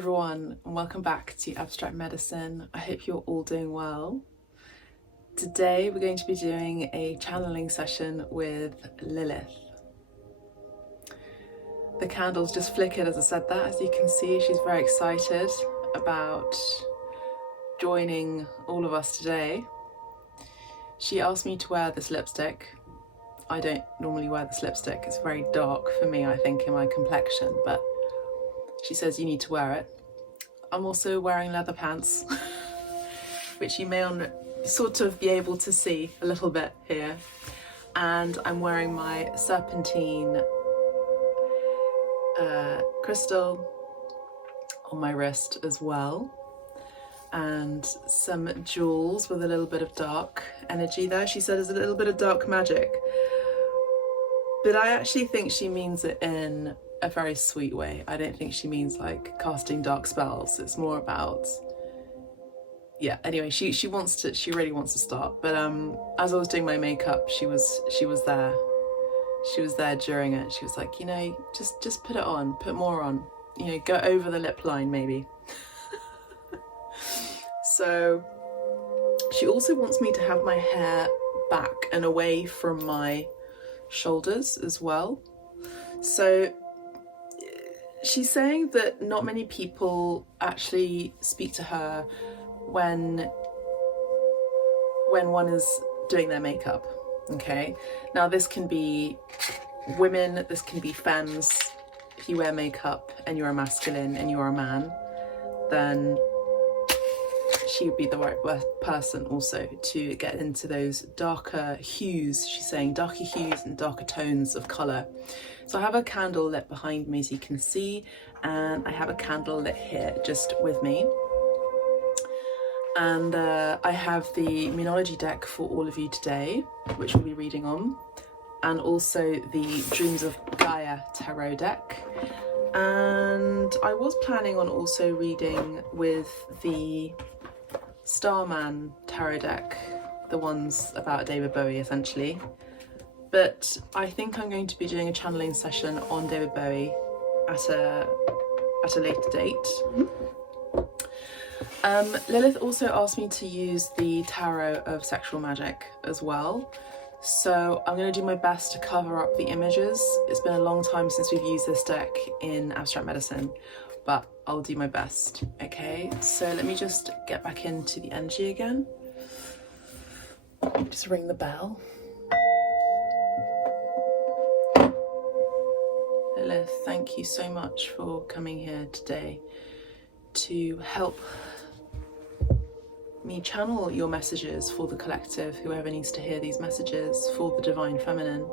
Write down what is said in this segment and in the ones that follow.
everyone, and welcome back to Abstract Medicine. I hope you're all doing well. Today we're going to be doing a channeling session with Lilith. The candles just flickered as I said that. As you can see, she's very excited about joining all of us today. She asked me to wear this lipstick. I don't normally wear this lipstick. It's very dark for me, I think, in my complexion, but she says you need to wear it. I'm also wearing leather pants, which you may sort of be able to see a little bit here. And I'm wearing my serpentine crystal on my wrist as well. And some jewels with a little bit of dark energy there. She said there's a little bit of dark magic. But I actually think she means it in a very sweet way. I don't think she means like casting dark spells. It's more about, yeah, anyway, she really wants to start. But as I was doing my makeup, she was there. She was there during it. She was like, you know, just put it on, put more on, you know, go over the lip line maybe. So she also wants me to have my hair back and away from my shoulders as well. So she's saying that not many people actually speak to her when one is doing their makeup, okay? Now this can be women, this can be femmes. If you wear makeup and you're a masculine and you're a man, then she would be the right person also to get into those darker hues. She's saying darker hues and darker tones of colour. So I have a candle lit behind me, as you can see, and I have a candle lit here just with me. And I have the Immunology deck for all of you today, which we'll be reading on, and also the Dreams of Gaia tarot deck. And I was planning on also reading with the Starman tarot deck, the ones about David Bowie essentially. But I think I'm going to be doing a channeling session on David Bowie at a later date. Lilith also asked me to use the Tarot of Sexual Magic as well. So I'm going to do my best to cover up the images. It's been a long time since we've used this deck in Abstract Medicine, but I'll do my best, okay? So let me just get back into the energy again. Just ring the bell. Lilith, thank you so much for coming here today to help me channel your messages for the collective, whoever needs to hear these messages, for the Divine Feminine.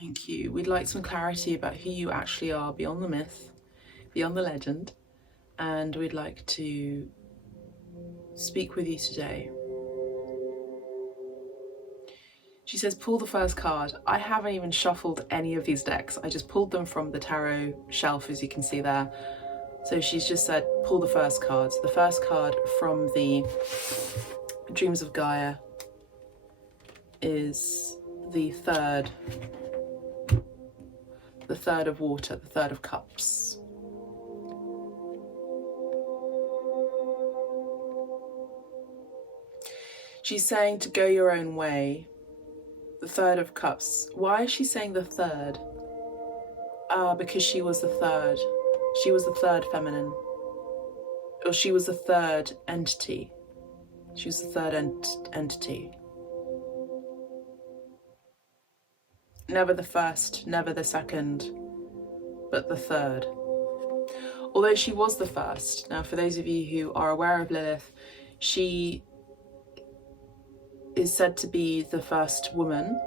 Thank you. We'd like some clarity about who you actually are beyond the myth, beyond the legend, and we'd like to speak with you today. She says, pull the first card. I haven't even shuffled any of these decks. I just pulled them from the tarot shelf, as you can see there. So she's just said, pull the first card. So the first card from the Dreams of Gaia is the third of water, the third of cups. She's saying to go your own way. The third of cups. Why is she saying the third? Because she was the third. She was the third feminine. Or she was the third entity. She was the third entity. Never the first, never the second, but the third. Although she was the first. Now, for those of you who are aware of Lilith, she is said to be the first woman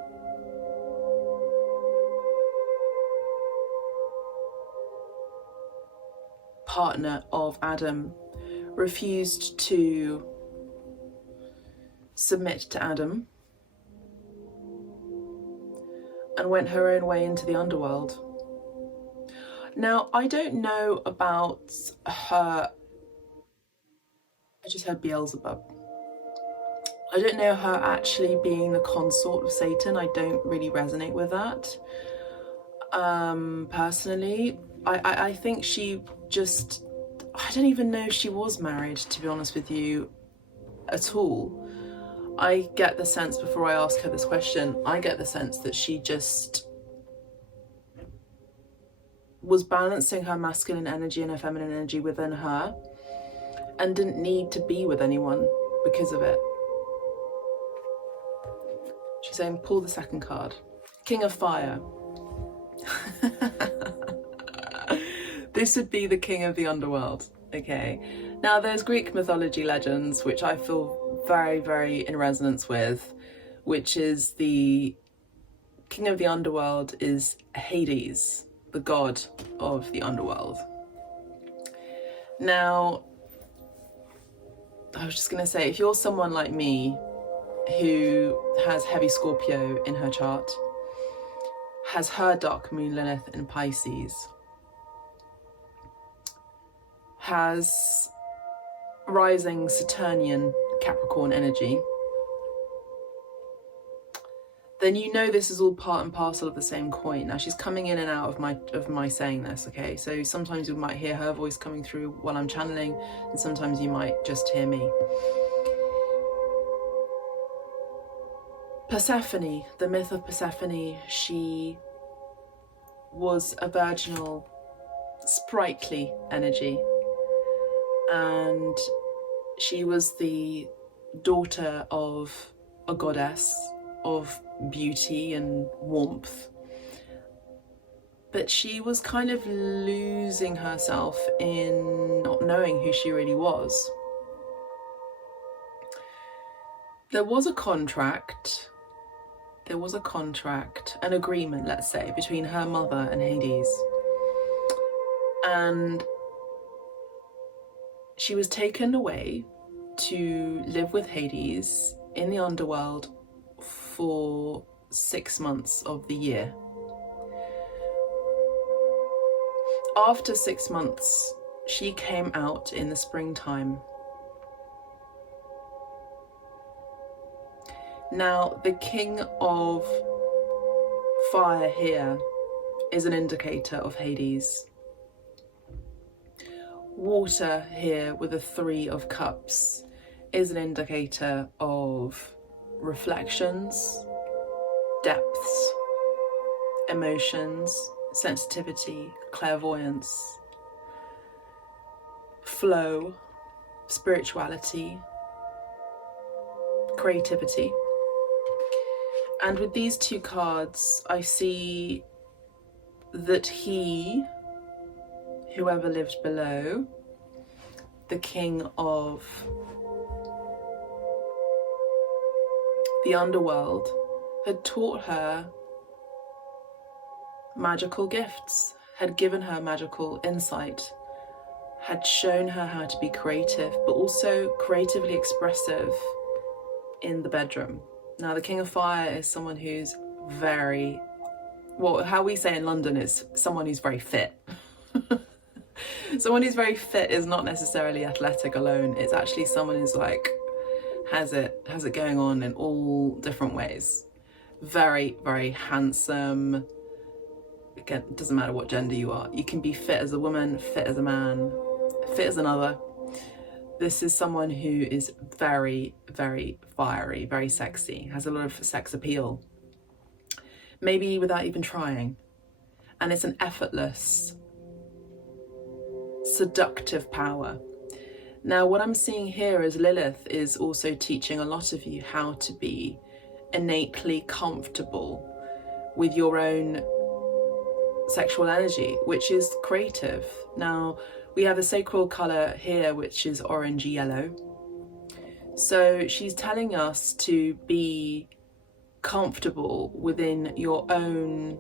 partner of Adam, refused to submit to Adam and went her own way into the underworld. Now, I don't know about her, I just heard Beelzebub. I don't know her actually being the consort of Satan. I don't really resonate with that personally. I think she just, I don't even know if she was married, to be honest with you, at all. I get the sense, before I ask her this question, I get the sense that she just was balancing her masculine energy and her feminine energy within her and didn't need to be with anyone because of it. She's saying, pull the second card. King of Fire. This would be the king of the underworld, okay? Now, there's Greek mythology legends, which I feel very, very in resonance with, which is the king of the underworld is Hades, the god of the underworld. Now, I was just gonna say, if you're someone like me who has heavy Scorpio in her chart, has her dark moon Lilith in Pisces, has rising Saturnian Capricorn energy, then you know this is all part and parcel of the same coin. Now, she's coming in and out of my saying this, okay? So sometimes you might hear her voice coming through while I'm channeling, and sometimes you might just hear me. Persephone, the myth of Persephone, she was a virginal, sprightly energy, and she was the daughter of a goddess of beauty and warmth, but she was kind of losing herself in not knowing who she really was. There was a contract, an agreement, let's say, between her mother and Hades, and she was taken away to live with Hades in the underworld for 6 months of the year. After 6 months, she came out in the springtime. Now, the king of fire here is an indicator of Hades. Water here with a 3 of cups is an indicator of reflections, depths, emotions, sensitivity, clairvoyance, flow, spirituality, creativity. And with these 2 cards, I see that whoever lived below, the king of the underworld, had taught her magical gifts, had given her magical insight, had shown her how to be creative, but also creatively expressive in the bedroom. Now, the King of Fire is someone who's very, well, how we say in London is someone who's very fit. Someone who's very fit is not necessarily athletic alone. It's actually someone who's like, has it going on in all different ways. Very, very handsome. Again, it doesn't matter what gender you are. You can be fit as a woman, fit as a man, fit as another. This is someone who is very, very fiery, very sexy, has a lot of sex appeal, maybe without even trying. And it's an effortless, seductive power. Now, what I'm seeing here is Lilith is also teaching a lot of you how to be innately comfortable with your own sexual energy, which is creative. Now, we have a sacral color here, which is orange yellow. So she's telling us to be comfortable within your own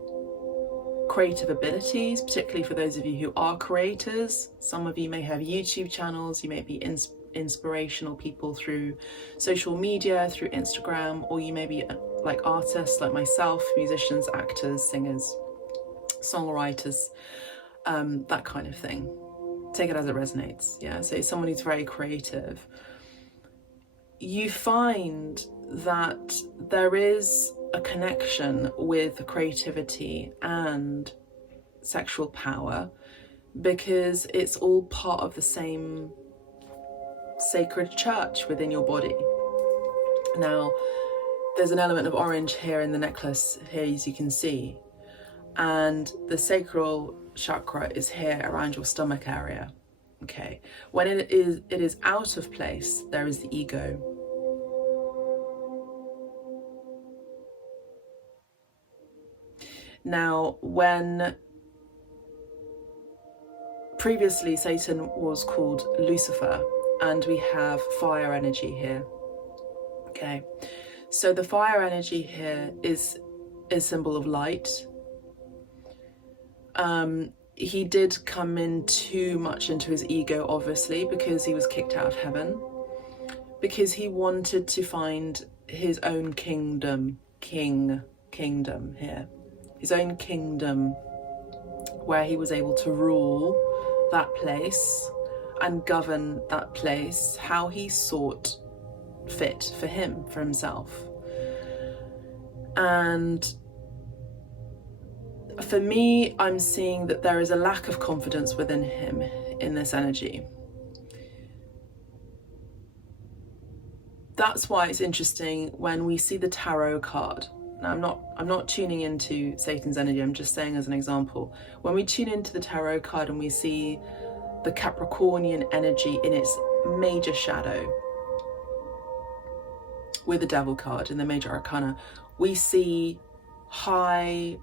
creative abilities, particularly for those of you who are creators. Some of you may have YouTube channels, you may be inspirational people through social media, through Instagram, or you may be like artists like myself, musicians, actors, singers, songwriters, that kind of thing. Take it as it resonates. Yeah, so someone who's very creative. You find that there is a connection with creativity and sexual power because it's all part of the same sacred church within your body. Now, there's an element of orange here in the necklace here, as you can see, and the sacral chakra is here around your stomach area. Okay, when it is out of place, there is the ego. Now, when previously Satan was called Lucifer, and we have fire energy here. Okay, so the fire energy here is a symbol of light. He did come in too much into his ego, obviously, because he was kicked out of heaven, because he wanted to find his own kingdom here, his own kingdom, where he was able to rule that place and govern that place how he sought fit for him, for himself. And for me, I'm seeing that there is a lack of confidence within him in this energy. That's why it's interesting when we see the tarot card. Now, I'm not tuning into Satan's energy, I'm just saying as an example. When we tune into the tarot card and we see the Capricornian energy in its major shadow, with the Devil card in the major arcana, we see high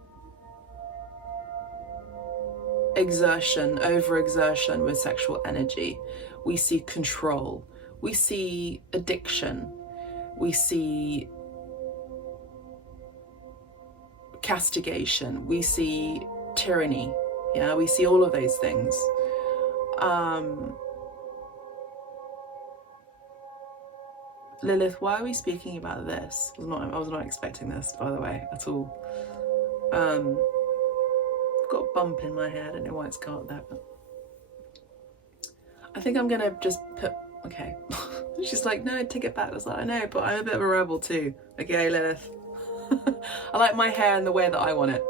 exertion, overexertion with sexual energy. We see control. We see addiction. We see castigation. We see tyranny. Yeah, we see all of those things. Lilith, why are we speaking about this? I was not expecting this, by the way, at all. I've got a bump in my hair. I don't know why it's got there, but I think I'm gonna just put, okay. She's like, no, take it back. I was like, I know, but I'm a bit of a rebel too. Okay, Lilith. I like my hair in the way that I want it.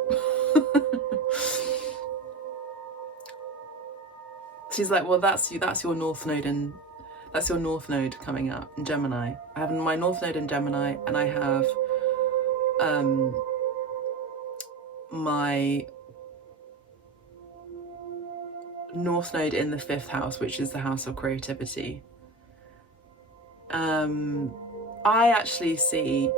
She's like, well, that's your north node, and that's your north node coming up in Gemini. I have my north node in Gemini, and I have my north node in the 5th house, which is the house of creativity. I actually see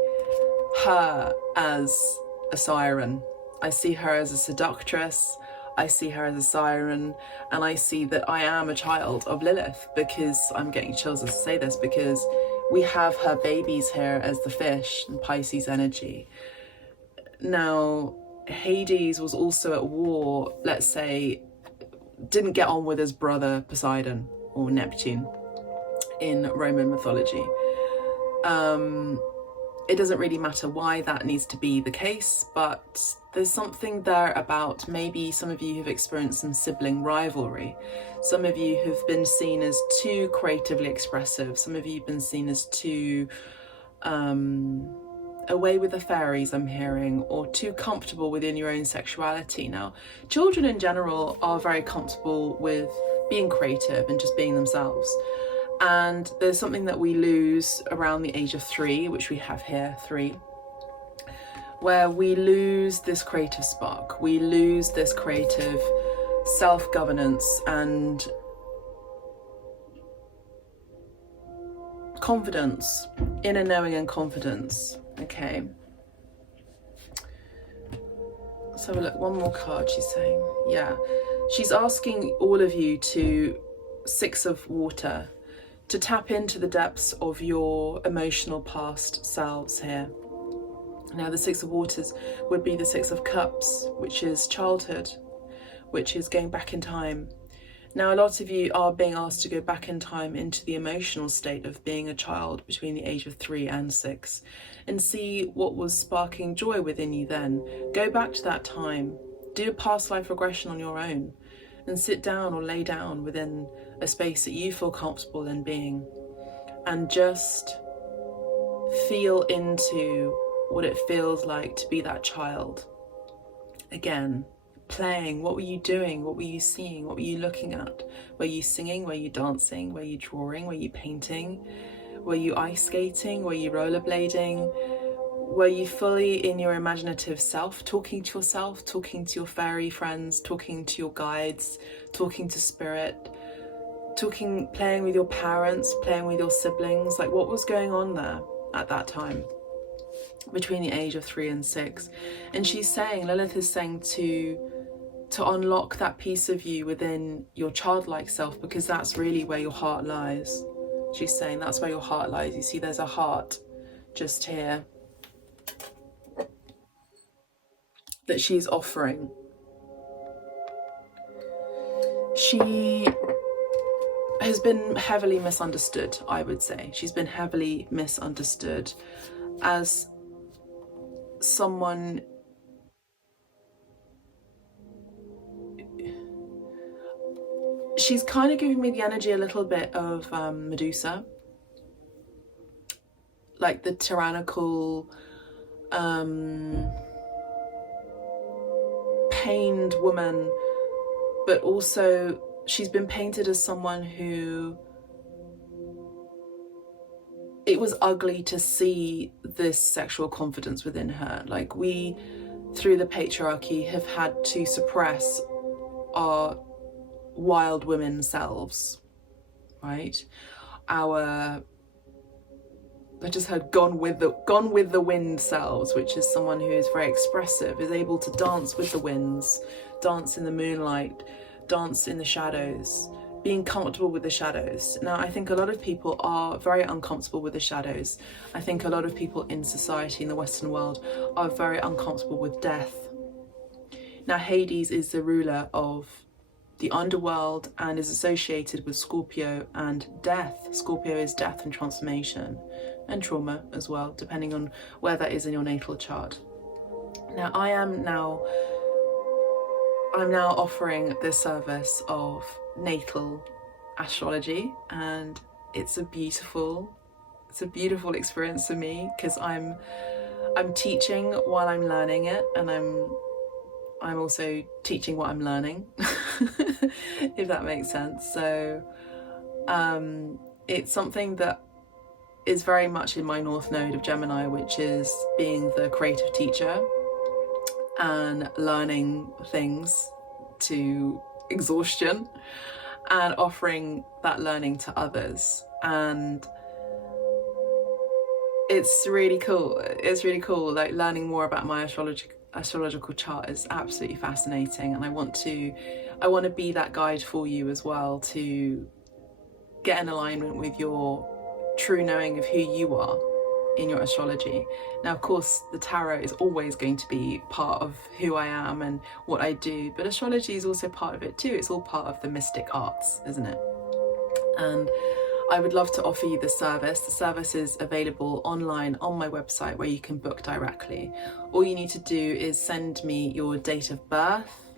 her as a siren. I see her as a seductress. I see her as a siren, and I see that I am a child of Lilith, because I'm getting chills as I say this, because we have her babies here as the fish and Pisces energy. Now, Hades was also at war, let's say, didn't get on with his brother Poseidon or Neptune in Roman mythology. It doesn't really matter why that needs to be the case, but there's something there about maybe some of you have experienced some sibling rivalry. Some of you have been seen as too creatively expressive. Some of you have been seen as too away with the fairies, I'm hearing, or too comfortable within your own sexuality. Now, children in general are very comfortable with being creative and just being themselves. And there's something that we lose around the age of 3, which we have here, 3, where we lose this creative spark. We lose this creative self-governance and confidence, inner knowing and confidence. Okay. Let's have a look. One more card, she's saying. Yeah. She's asking all of you to 6 of water, to tap into the depths of your emotional past selves here. Now, the 6 of waters would be the 6 of cups, which is childhood, which is going back in time. Now, a lot of you are being asked to go back in time into the emotional state of being a child between the age of 3 and 6 and see what was sparking joy within you then. Go back to that time, do a past life regression on your own, and sit down or lay down within a space that you feel comfortable in being, and just feel into what it feels like to be that child again, playing? What were you doing? What were you seeing? What were you looking at? Were you singing? Were you dancing? Were you drawing? Were you painting? Were you ice skating? Were you rollerblading? Were you fully in your imaginative self, talking to yourself, talking to your fairy friends, talking to your guides, talking to spirit, playing with your parents, playing with your siblings? Like, what was going on there at that time between the age of 3 and 6? And she's saying, Lilith is saying to unlock that piece of you within your childlike self, because that's really where your heart lies. She's saying that's where your heart lies. You see, there's a heart just here that she's offering. She has been heavily misunderstood, I would say. She's been heavily misunderstood as someone she's kind of giving me the energy a little bit of Medusa, like the tyrannical, pained woman, but also she's been painted as someone who, it was ugly to see this sexual confidence within her. Like, we, through the patriarchy, have had to suppress our wild women selves, right? I just heard gone with the wind selves, which is someone who is very expressive, is able to dance with the winds, dance in the moonlight, dance in the shadows, being comfortable with the shadows. Now, I think a lot of people are very uncomfortable with the shadows. I think a lot of people in society, in the Western world, are very uncomfortable with death. Now, Hades is the ruler of the underworld and is associated with Scorpio and death. Scorpio is death and transformation and trauma as well, depending on where that is in your natal chart. Now, I'm now offering the service of natal astrology, and it's a beautiful experience for me, because I'm teaching while I'm learning it, and I'm also teaching what I'm learning, if that makes sense. So it's something that is very much in my North Node of Gemini, which is being the creative teacher and learning things to exhaustion and offering that learning to others. And it's really cool. Like, learning more about my astrological chart is absolutely fascinating, and I want to be that guide for you as well, to get in alignment with your true knowing of who you are in your astrology. Now, of course, the tarot is always going to be part of who I am and what I do, but astrology is also part of it too. It's all part of the mystic arts, isn't it? And I would love to offer you the service. The service is available online on my website, where you can book directly. All you need to do is send me your date of birth,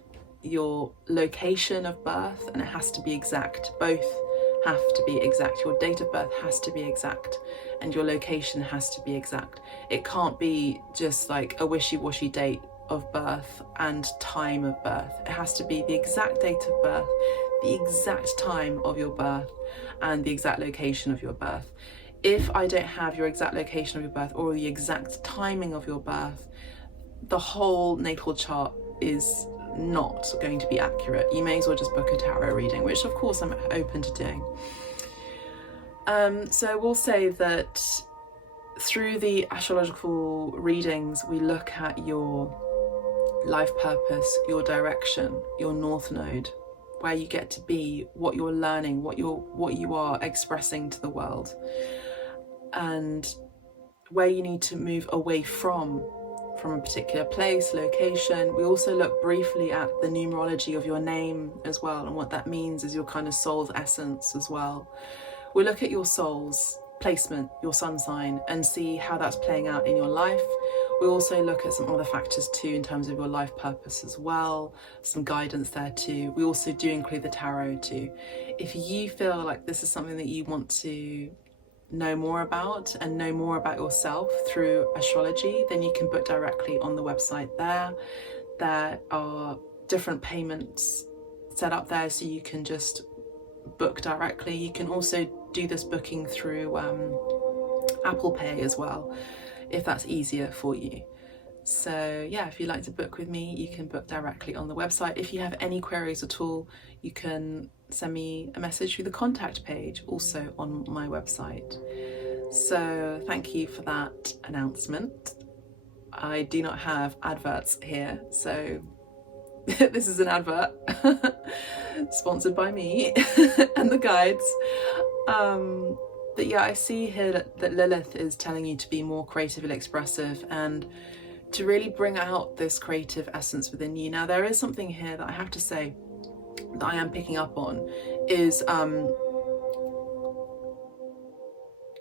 your location of birth, and it has to be exact. Both have to be exact. Your date of birth has to be exact, and your location has to be exact. It can't be just like a wishy-washy date of birth and time of birth. It has to be the exact date of birth, the exact time of your birth, and the exact location of your birth. If I don't have your exact location of your birth or the exact timing of your birth, the whole natal chart is not going to be accurate. You may as well just book a tarot reading, which of course I'm open to doing. So we'll say that through the astrological readings, we look at your life purpose, your direction, your North Node, where you get to be, what you're learning, what you are expressing to the world, and where you need to move away from a particular place, location. We also look briefly at the numerology of your name as well, and what that means is your kind of soul's essence as well. We look at your soul's placement, your sun sign, and see how that's playing out in your life. We also look at some other factors too, in terms of your life purpose as well, some guidance there too. We also do include the tarot too. If you feel like this is something that you want to know more about and know more about yourself through astrology, then you can book directly on the website there. There are different payments set up there, so you can just book directly. You can also do this booking through Apple Pay as well, if that's easier for you. So yeah, if you'd like to book with me, you can book directly on the website. If you have any queries at all, you can send me a message through the contact page, also on my website. So thank you for that announcement. I do not have adverts here, so this is an advert sponsored by me and the guides. But yeah, I see here that Lilith is telling you to be more creatively expressive and to really bring out this creative essence within you. Now, there is something here that I have to say that I am picking up on, is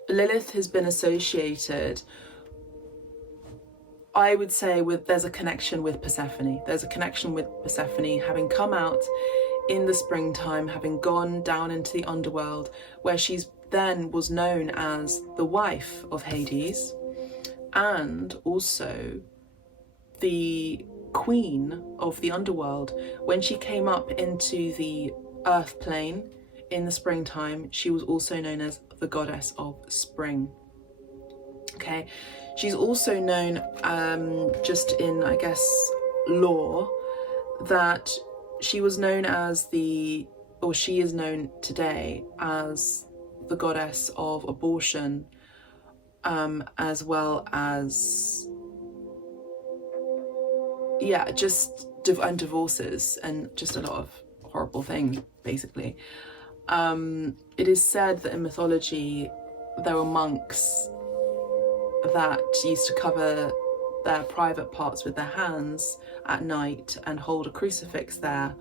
Lilith has been associated, I would say, with, there's a connection with Persephone. There's a connection with Persephone having come out in the springtime, having gone down into the underworld, where she's then was known as the wife of Hades, and also the queen of the underworld. When she came up into the earth plane in the springtime, she was also known as the goddess of spring. Okay, she's also known, just in, I guess, lore, that she was known as the, or she is known today as the goddess of abortion, as well as, yeah, just and divorces and just a lot of horrible things, basically. It is said that in mythology there were monks that used to cover their private parts with their hands at night and hold a crucifix there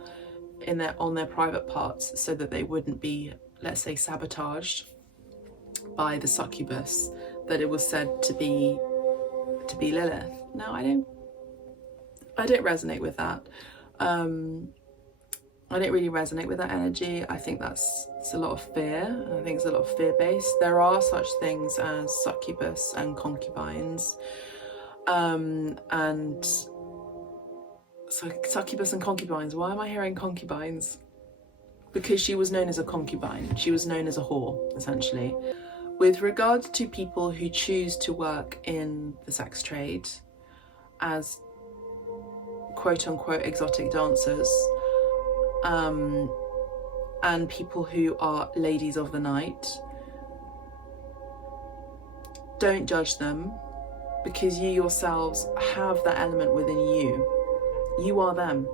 on their private parts, so that they wouldn't be, let's say, sabotaged by the succubus that it was said to be Lilith. Now, I don't resonate with that. I don't really resonate with that energy. I think it's a lot of fear. I think it's a lot of fear-based. There are such things as succubus and concubines. And so succubus and concubines. Why am I hearing concubines? Because she was known as a concubine. She was known as a whore, essentially. With regards to people who choose to work in the sex trade as quote-unquote exotic dancers, and people who are ladies of the night, don't judge them, because you yourselves have that element within you. You are them.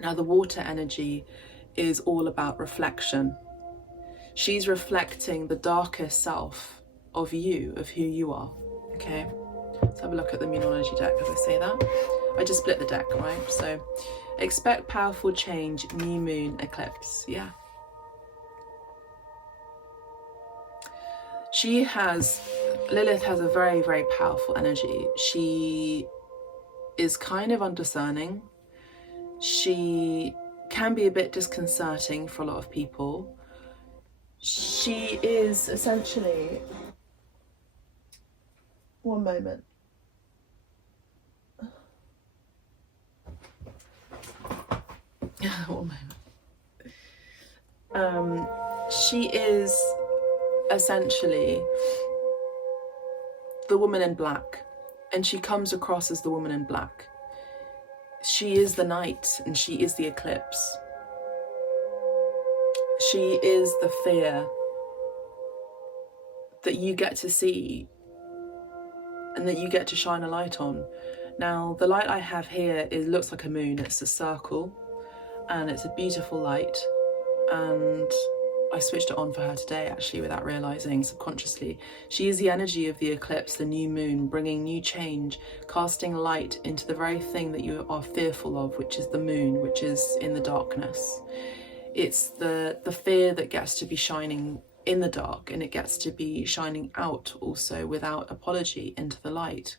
Now, the water energy is all about reflection. She's reflecting the darker self of you, of who you are. Okay, let's have a look at the Moonology deck as I say that. I just split the deck, right? So, expect powerful change, new moon, eclipse. Yeah. Lilith has a very, very powerful energy. She is kind of undiscerning. She can be a bit disconcerting for a lot of people. She is essentially... One moment. One moment. She is essentially the woman in black, and she comes across as the woman in black. She is the night, and she is the eclipse. She is the fear that you get to see and that you get to shine a light on. Now, the light I have here looks like a moon. It's a circle, and it's a beautiful light, and I switched it on for her today, actually, without realising, subconsciously. She is the energy of the eclipse, the new moon, bringing new change, casting light into the very thing that you are fearful of, which is the moon, which is in the darkness. It's the fear that gets to be shining in the dark, and it gets to be shining out also without apology into the light.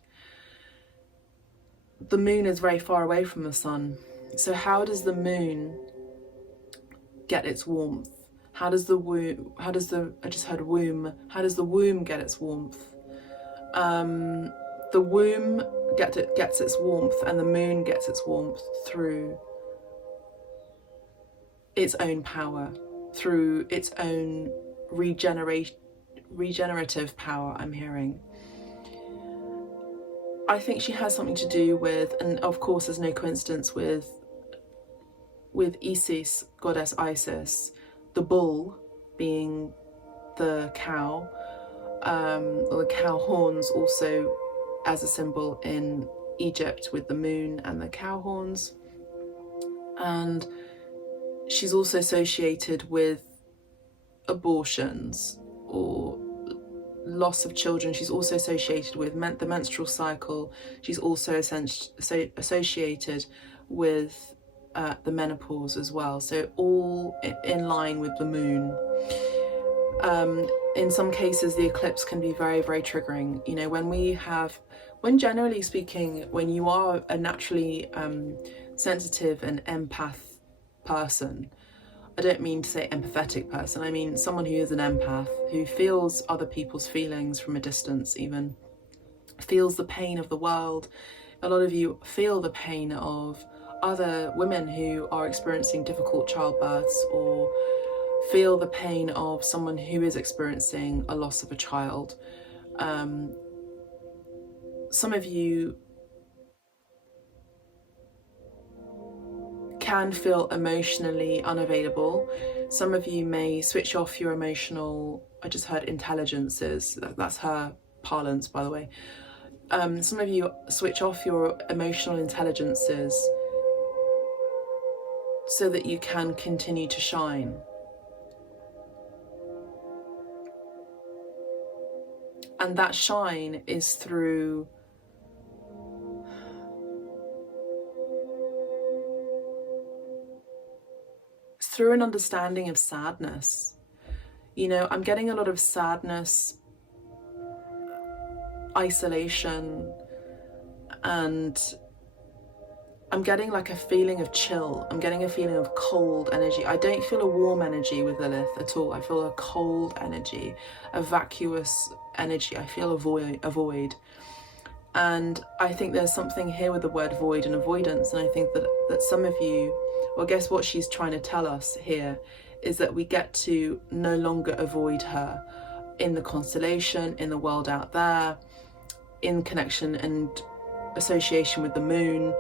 The moon is very far away from the sun. So how does the moon get its warmth? How does the womb, I just heard womb. How does the womb get its warmth? The womb gets its warmth, and the moon gets its warmth through its own power, through its own regenerative power, I'm hearing. I think she has something to do with, and of course there's no coincidence with Isis, goddess Isis, the bull being the cow, or the cow horns also as a symbol in Egypt with the moon and the cow horns. And she's also associated with abortions or loss of children. She's also associated with the menstrual cycle. She's also associated with the menopause as well. So all in line with the moon. In some cases, the eclipse can be very, very triggering. You know, when generally speaking, when you are a naturally sensitive and empath person, I don't mean to say empathetic person, I mean someone who is an empath, who feels other people's feelings from a distance even, feels the pain of the world. A lot of you feel the pain of other women who are experiencing difficult childbirths, or feel the pain of someone who is experiencing a loss of a child. Some of you can feel emotionally unavailable. Some of you may switch off your emotional, I just heard intelligences, that's her parlance by the way. Some of you switch off your emotional intelligences so that you can continue to shine. And that shine is through an understanding of sadness. You know, I'm getting a lot of sadness, isolation, and I'm getting like a feeling of chill. I'm getting a feeling of cold energy. I don't feel a warm energy with Lilith at all. I feel a cold energy, a vacuous energy. I feel a void. And I think there's something here with the word void and avoidance. And I think that some of you, well, guess what she's trying to tell us here is that we get to no longer avoid her in the constellation, in the world out there, in connection and association with the moon,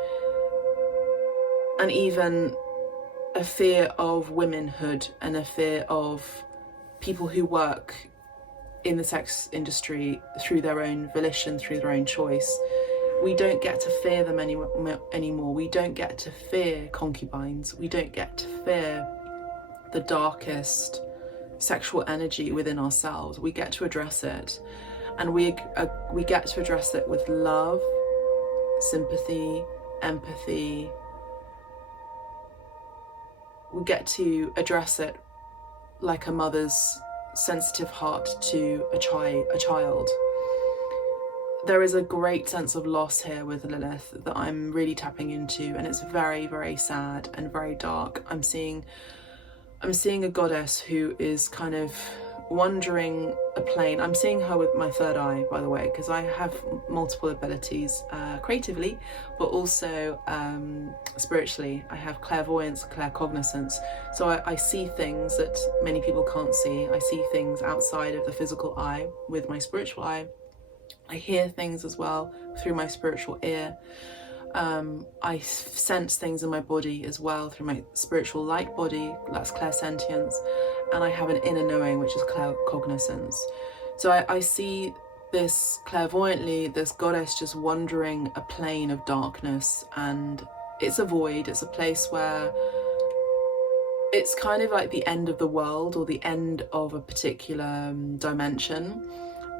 and even a fear of womanhood and a fear of people who work in the sex industry through their own volition, through their own choice. We don't get to fear them anymore. We don't get to fear concubines. We don't get to fear the darkest sexual energy within ourselves. We get to address it, and we get to address it with love, sympathy, empathy. We get to address it like a mother's sensitive heart to a child. There is a great sense of loss here with Lilith that I'm really tapping into, and it's very, very sad and very dark. I'm seeing a goddess who is kind of wandering a plane. I'm seeing her with my third eye, by the way, because I have multiple abilities creatively, but also spiritually. I have clairvoyance, claircognizance. So I see things that many people can't see. I see things outside of the physical eye with my spiritual eye. I hear things as well through my spiritual ear. I sense things in my body as well through my spiritual light body, that's clairsentience, and I have an inner knowing, which is claircognizance. So I see this clairvoyantly, this goddess just wandering a plane of darkness, and it's a void. It's a place where it's kind of like the end of the world or the end of a particular dimension,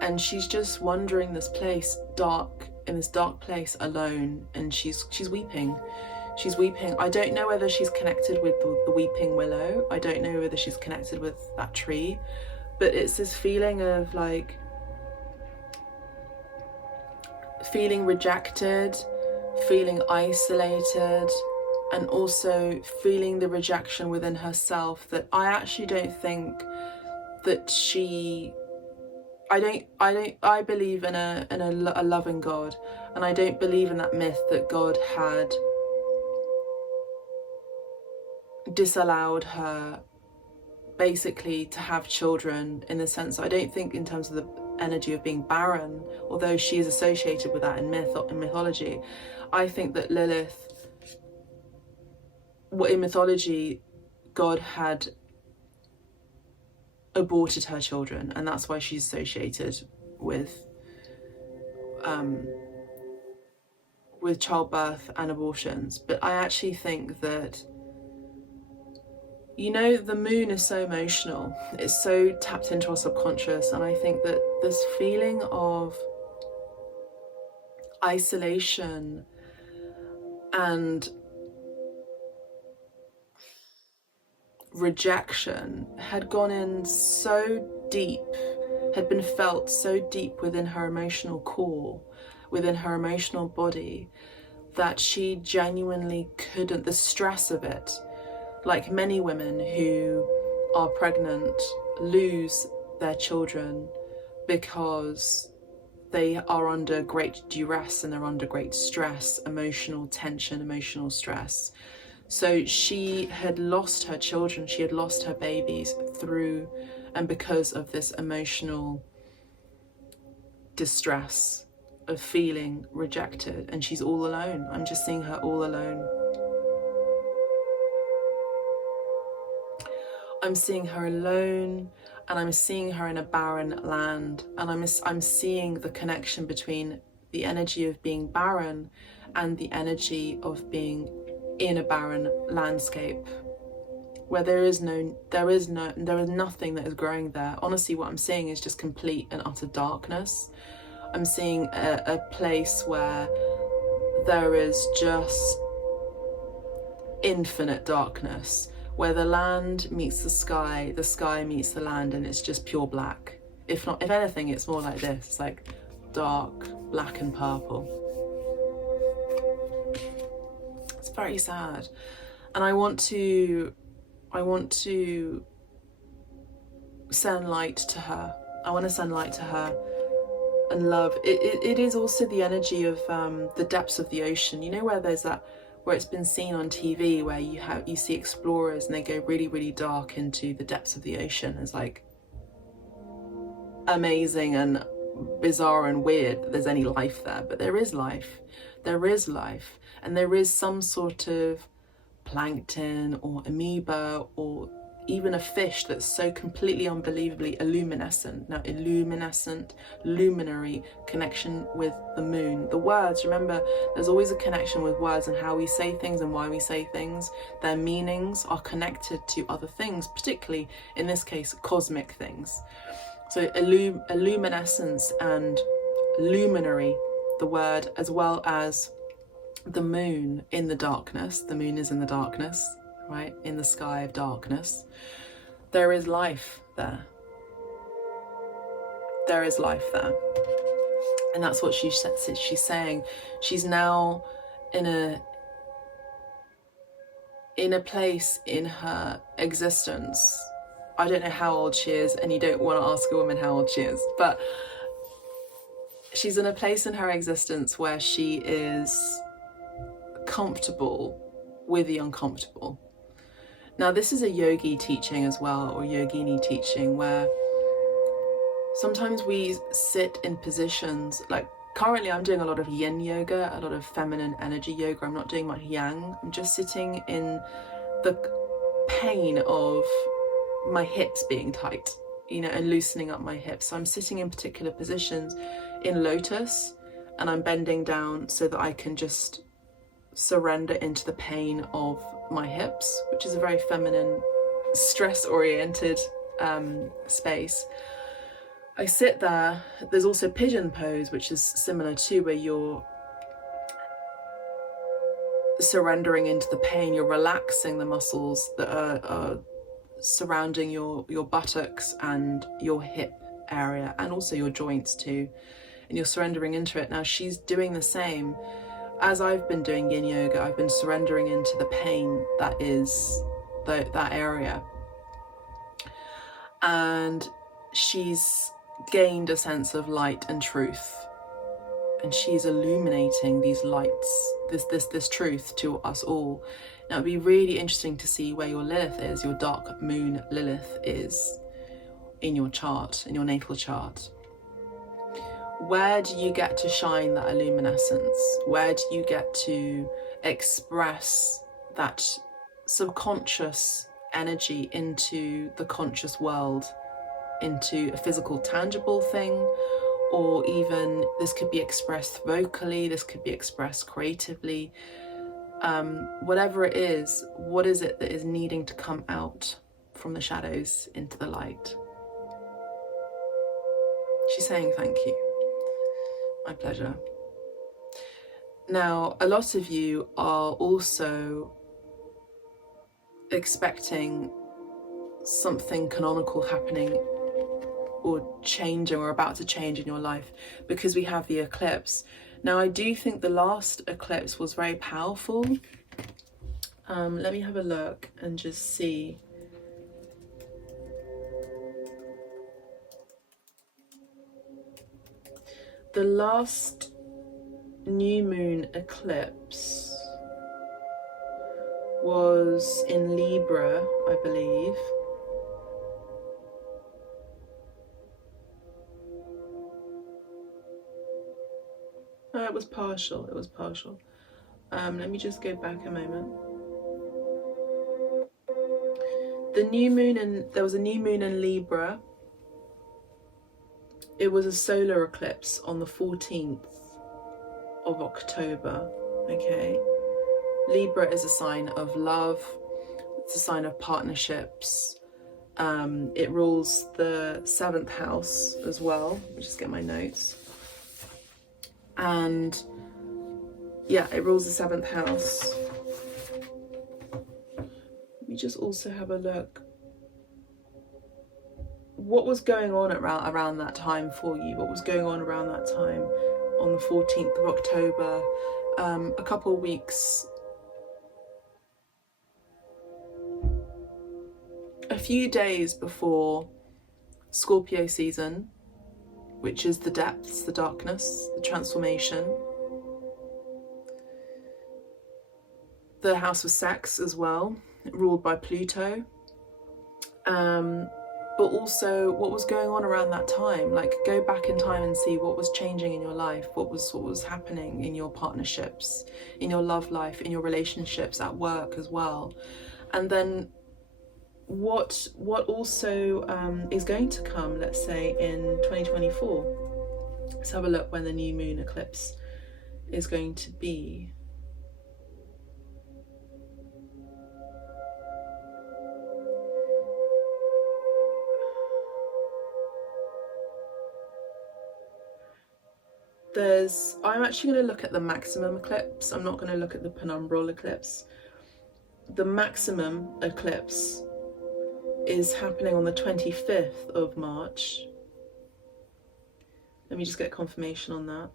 and she's just wandering this place in this dark place alone, and she's weeping. She's weeping. I don't know whether she's connected with the weeping willow. I don't know whether she's connected with that tree, but it's this feeling of like feeling rejected, feeling isolated, and also feeling the rejection within herself that I actually don't think that I believe in a loving God, and I don't believe in that myth that God had disallowed her basically to have children, in the sense, I don't think in terms of the energy of being barren, although she is associated with that in mythology. I think that Lilith, in mythology, God had aborted her children, and that's why she's associated with childbirth and abortions. But I actually think that, you know, the moon is so emotional, it's so tapped into our subconscious, and I think that this feeling of isolation and rejection had gone in so deep, had been felt so deep within her emotional core, within her emotional body, that she genuinely couldn't, the stress of it, like many women who are pregnant lose their children because they are under great duress and they're under great stress, emotional tension, emotional stress. So she had lost her children, she had lost her babies through and because of this emotional distress of feeling rejected, and she's all alone. I'm just seeing her all alone. I'm seeing her alone, and I'm seeing her in a barren land, and I'm seeing the connection between the energy of being barren and the energy of being in a barren landscape where there is nothing that is growing there. Honestly, what I'm seeing is just complete and utter darkness. I'm seeing a place where there is just infinite darkness, where the land meets the sky meets the land, and it's just pure black. If anything, it's more like this. It's like dark black and purple. It's very sad, and I want to send light to her. I want to send light to her and love. It is also the energy of the depths of the ocean. You know, where there's that, where it's been seen on TV, where you see explorers and they go really, really dark into the depths of the ocean. It's like amazing and bizarre and weird that there's any life there, but there is life. There is life, and there is some sort of plankton or amoeba or even a fish that's so completely unbelievably luminescent. Now, luminary connection with the moon. The words, remember, there's always a connection with words and how we say things and why we say things. Their meanings are connected to other things, particularly in this case, cosmic things. So luminescence and luminary, the word, as well as the moon in the darkness. The moon is in the darkness, right? In the sky of darkness. There is life there. There is life there. And that's what she's saying. She's now in a place in her existence. I don't know how old she is, and you don't want to ask a woman how old she is, but she's in a place in her existence where she is comfortable with the uncomfortable. Now, this is a yogi teaching as well, or yogini teaching, where sometimes we sit in positions, like currently I'm doing a lot of yin yoga, a lot of feminine energy yoga. I'm not doing much yang. I'm just sitting in the pain of my hips being tight, you know, and loosening up my hips. So I'm sitting in particular positions in lotus, and I'm bending down so that I can just surrender into the pain of my hips, which is a very feminine, stress-oriented space. I sit there. There's also pigeon pose, which is similar too, where you're surrendering into the pain. You're relaxing the muscles that are surrounding your buttocks and your hip area, and also your joints too, and you're surrendering into it. Now, she's doing the same. As I've been doing yin yoga, I've been surrendering into the pain that is that area. And she's gained a sense of light and truth and she's illuminating these lights, this truth to us all. Now it'd be really interesting to see where your Lilith is, your dark moon Lilith is in your chart, in your natal chart. Where do you get to shine that illuminescence? Where do you get to express that subconscious energy into the conscious world, into a physical, tangible thing? Or even this could be expressed vocally, this could be expressed creatively. Whatever it is, what is it that is needing to come out from the shadows into the light? She's saying thank you. My pleasure. Now, a lot of you are also expecting something canonical happening or changing or about to change in your life because we have the eclipse. Now, I do think the last eclipse was very powerful. Let me have a look and just see. The last new moon eclipse was in Libra, I believe. No, it was partial, it was partial. Let me just go back a moment. There was a new moon in Libra. It was a solar eclipse on the 14th of October, okay? Libra is a sign of love, it's a sign of partnerships. It rules the 7th house as well. Let me just get my notes. And yeah, it rules the 7th house. Let me just also have a look. What was going on around that time for you? What was going on around that time on the 14th of October? A couple of weeks, a few days before Scorpio season, which is the depths, the darkness, the transformation. The house of sex as well, ruled by Pluto. But also what was going on around that time. Like, go back in time and see what was changing in your life, what was happening in your partnerships, in your love life, in your relationships, at work as well. And then what also is going to come, let's say in 2024. Let's have a look when the new moon eclipse is going to be. I'm actually going to look at the maximum eclipse. I'm not going to look at the penumbral eclipse. The maximum eclipse is happening on the 25th of March. Let me just get confirmation on that.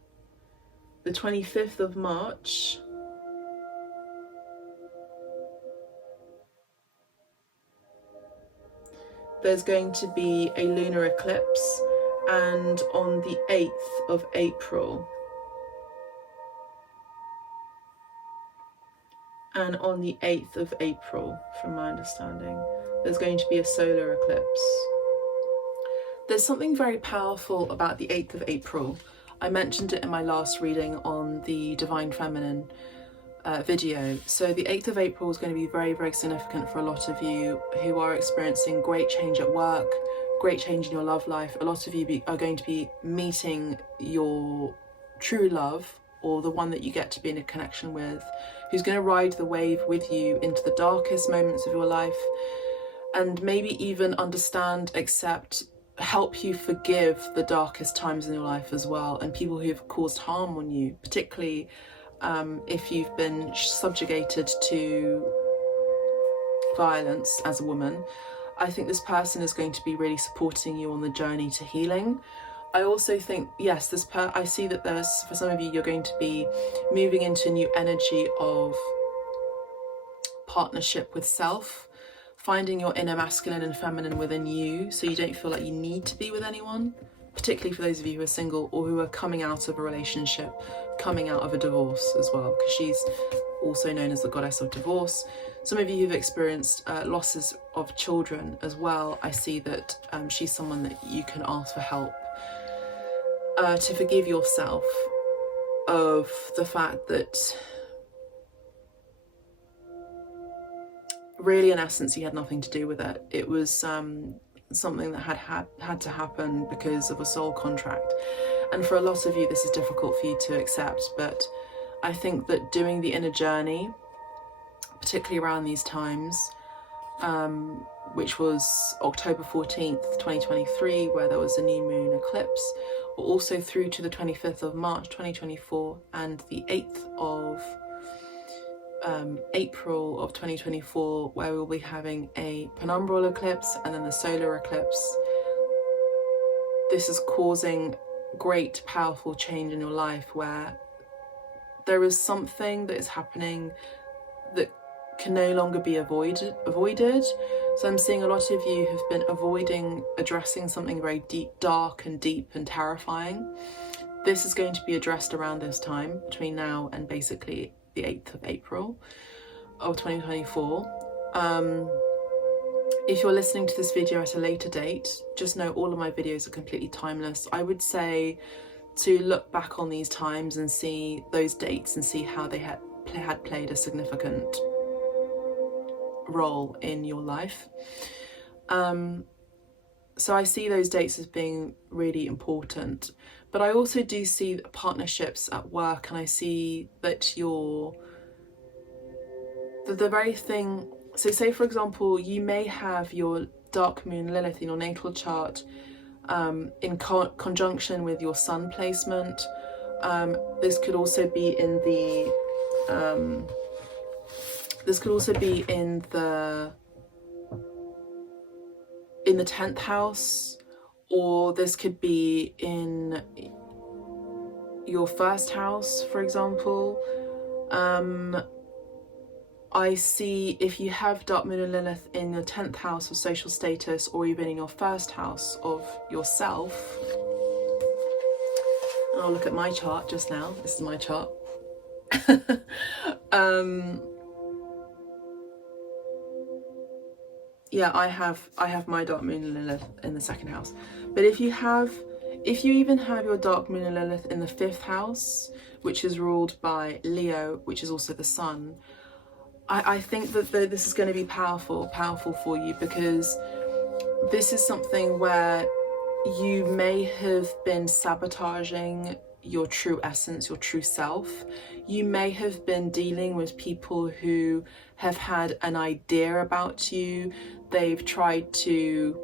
The 25th of March. There's going to be a lunar eclipse, and on the 8th of April. And on the 8th of April, from my understanding, there's going to be a solar eclipse. There's something very powerful about the 8th of April. I mentioned it in my last reading on the Divine Feminine video. So the 8th of April is going to be very, very significant for a lot of you who are experiencing great change at work, great change in your love life. A lot of you are going to be meeting your true love, or the one that you get to be in a connection with, who's going to ride the wave with you into the darkest moments of your life, and maybe even understand, accept, help you forgive the darkest times in your life as well, and people who have caused harm on you, particularly if you've been subjugated to violence as a woman. I think this person is going to be really supporting you on the journey to healing. I also think, yes, I see that for some of you, you're going to be moving into a new energy of partnership with self, finding your inner masculine and feminine within you, so you don't feel like you need to be with anyone, particularly for those of you who are single or who are coming out of a relationship, coming out of a divorce as well, because she's also known as the goddess of divorce. Some of you who've experienced losses of children as well, I see that she's someone that you can ask for help to forgive yourself of the fact that really, in essence, you had nothing to do with it. It was something that had to happen because of a soul contract. And for a lot of you, this is difficult for you to accept, but I think that doing the inner journey, particularly around these times, which was October 14th, 2023, where there was a new moon eclipse, but also through to the 25th of March, 2024, and the 8th of April of 2024, where we'll be having a penumbral eclipse and then the solar eclipse. This is causing great, powerful change in your life, where there is something that is happening that can no longer be avoided. So I'm seeing a lot of you have been avoiding addressing something very deep, dark and deep and terrifying. This is going to be addressed around this time, between now and basically the 8th of April of 2024. If you're listening to this video at a later date, just know all of my videos are completely timeless. I would say to look back on these times and see those dates and see how they had played a significant role in your life. So I see those dates as being really important, but I also do see partnerships at work, and I see that the very thing. So say, for example, you may have your dark moon Lilith in your natal chart in conjunction with your sun placement. This could also be in the in the 10th house, or this could be in your first house, for example. I see if you have dark moon and Lilith in your 10th house of social status, or even in your first house of yourself. I'll look at my chart just now. This is my chart. Yeah, I have my dark moon and Lilith in the 2nd house. But if you even have your dark moon and Lilith in the 5th house, which is ruled by Leo, which is also the sun, I think that this is going to be powerful for you, because this is something where you may have been sabotaging your true essence, your true self. You may have been dealing with people who have had an idea about you. They've tried to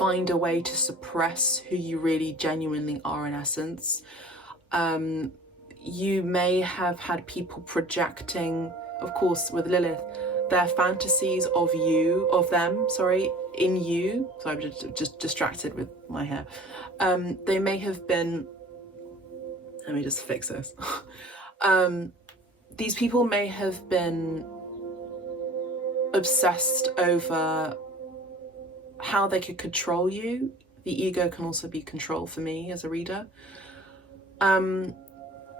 find a way to suppress who you really genuinely are in essence. You may have had people projecting, of course, with Lilith, their fantasies of them, in you. So I'm just distracted with my hair. They may have been, let me just fix this. These people may have been obsessed over how they could control you. The ego can also be control for me as a reader.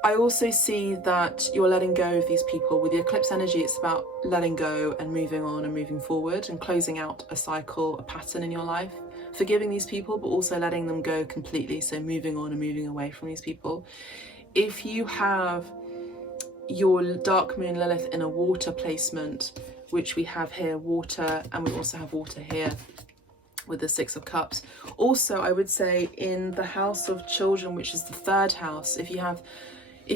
I also see that you're letting go of these people. With the eclipse energy, it's about letting go and moving on and moving forward and closing out a cycle, a pattern in your life. Forgiving these people, but also letting them go completely. So moving on and moving away from these people. If you have your dark moon Lilith in a water placement, which we have here, water, and we also have water here with the 6 of Cups. Also, I would say in the house of children, which is the 3rd house, if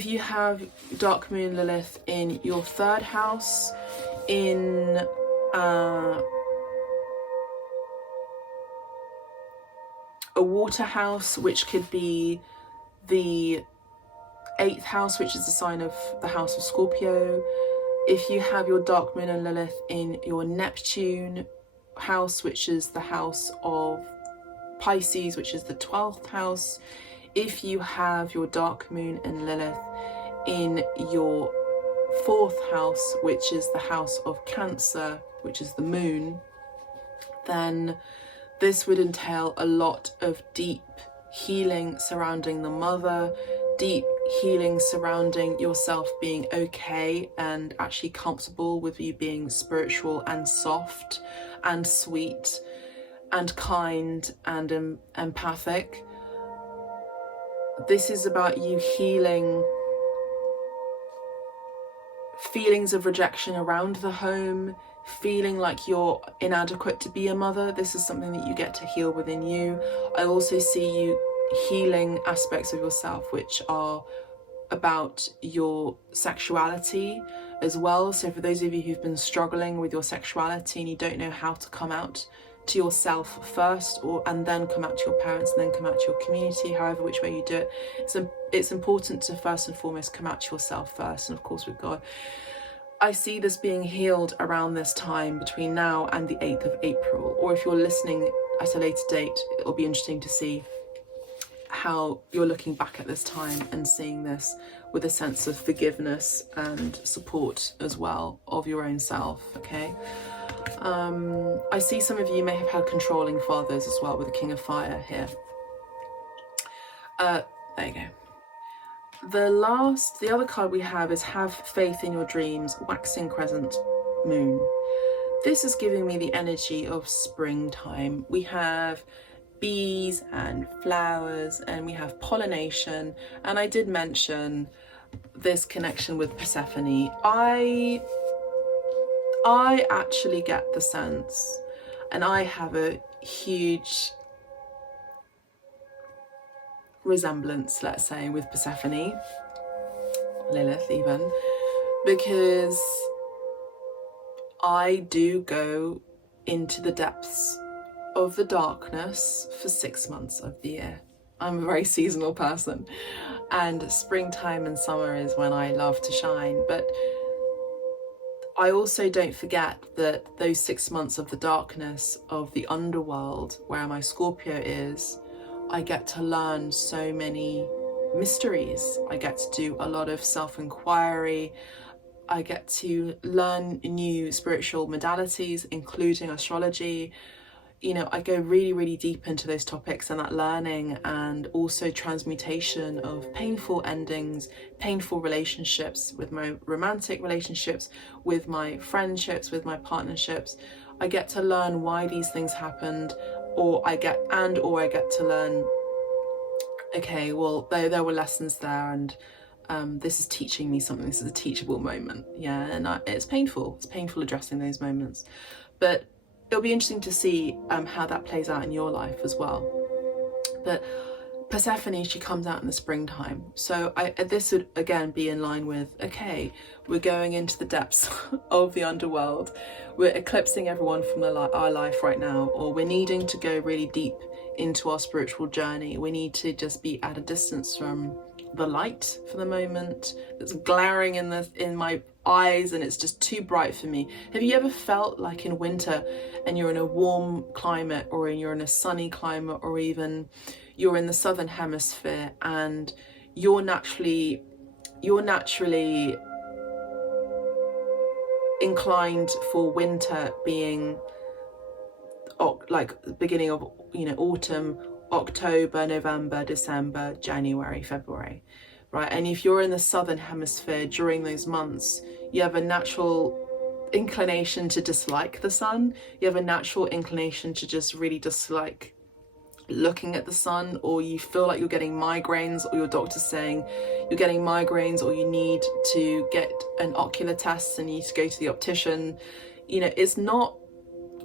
you have dark moon Lilith in your 3rd house, in a water house, which could be the 8th house, which is the sign of the house of Scorpio. If you have your dark moon and Lilith in your Neptune house, which is the house of Pisces, which is the 12th house. If you have your dark moon and Lilith in your 4th house, which is the house of Cancer, which is the moon, then this would entail a lot of deep healing surrounding the mother, deep healing surrounding yourself being okay and actually comfortable with you being spiritual and soft and sweet and kind and empathic. This is about you healing feelings of rejection around the home, feeling like you're inadequate to be a mother. This is something that you get to heal within you. I also see you healing aspects of yourself which are about your sexuality as well. So for those of you who've been struggling with your sexuality and you don't know how to come out to yourself first, and then come out to your parents, and then come out to your community, however which way you do it, it's important to first and foremost come out to yourself first, and of course with God. I see this being healed around this time between now and the 8th of April, or if you're listening at a later date, it'll be interesting to see how you're looking back at this time and seeing this with a sense of forgiveness and support as well of your own self, okay? I see some of you may have had controlling fathers as well with the King of Fire here. There you go. The other card we have is Have Faith in Your Dreams, Waxing Crescent Moon. This is giving me the energy of springtime. We have bees and flowers and we have pollination, and I did mention this connection with Persephone. I actually get the sense, and I have a huge resemblance, let's say, with Persephone, Lilith even, because I do go into the depths of the darkness for 6 months of the year. I'm a very seasonal person, and springtime and summer is when I love to shine, but I also don't forget that those 6 months of the darkness of the underworld, where my Scorpio is, I get to learn so many mysteries. I get to do a lot of self-inquiry. I get to learn new spiritual modalities, including astrology. You know, I go really, really deep into those topics and that learning, and also transmutation of painful endings, painful relationships, with my romantic relationships, with my friendships, with my partnerships. I get to learn why these things happened, or I get to learn, okay, well, there were lessons there, and this is teaching me something. This is a teachable moment, yeah, and it's painful. It's painful addressing those moments, but it'll be interesting to see how that plays out in your life as well. But Persephone, she comes out in the springtime. So this would again be in line with, okay, we're going into the depths of the underworld. We're eclipsing everyone from our life right now, or we're needing to go really deep into our spiritual journey. We need to just be at a distance from the light for the moment. It's glaring in my eyes and it's just too bright for me. Have you ever felt like in winter and you're in a warm climate, or you're in a sunny climate, or even you're in the southern hemisphere, and you're naturally inclined for winter being like beginning of, you know, autumn, October, November, December, January, February, right? And if you're in the southern hemisphere during those months, you have a natural inclination to dislike the sun. You have a natural inclination to just really dislike looking at the sun, or you feel like you're getting migraines, or your doctor's saying you're getting migraines, or you need to get an ocular test and you need to go to the optician. You know, it's not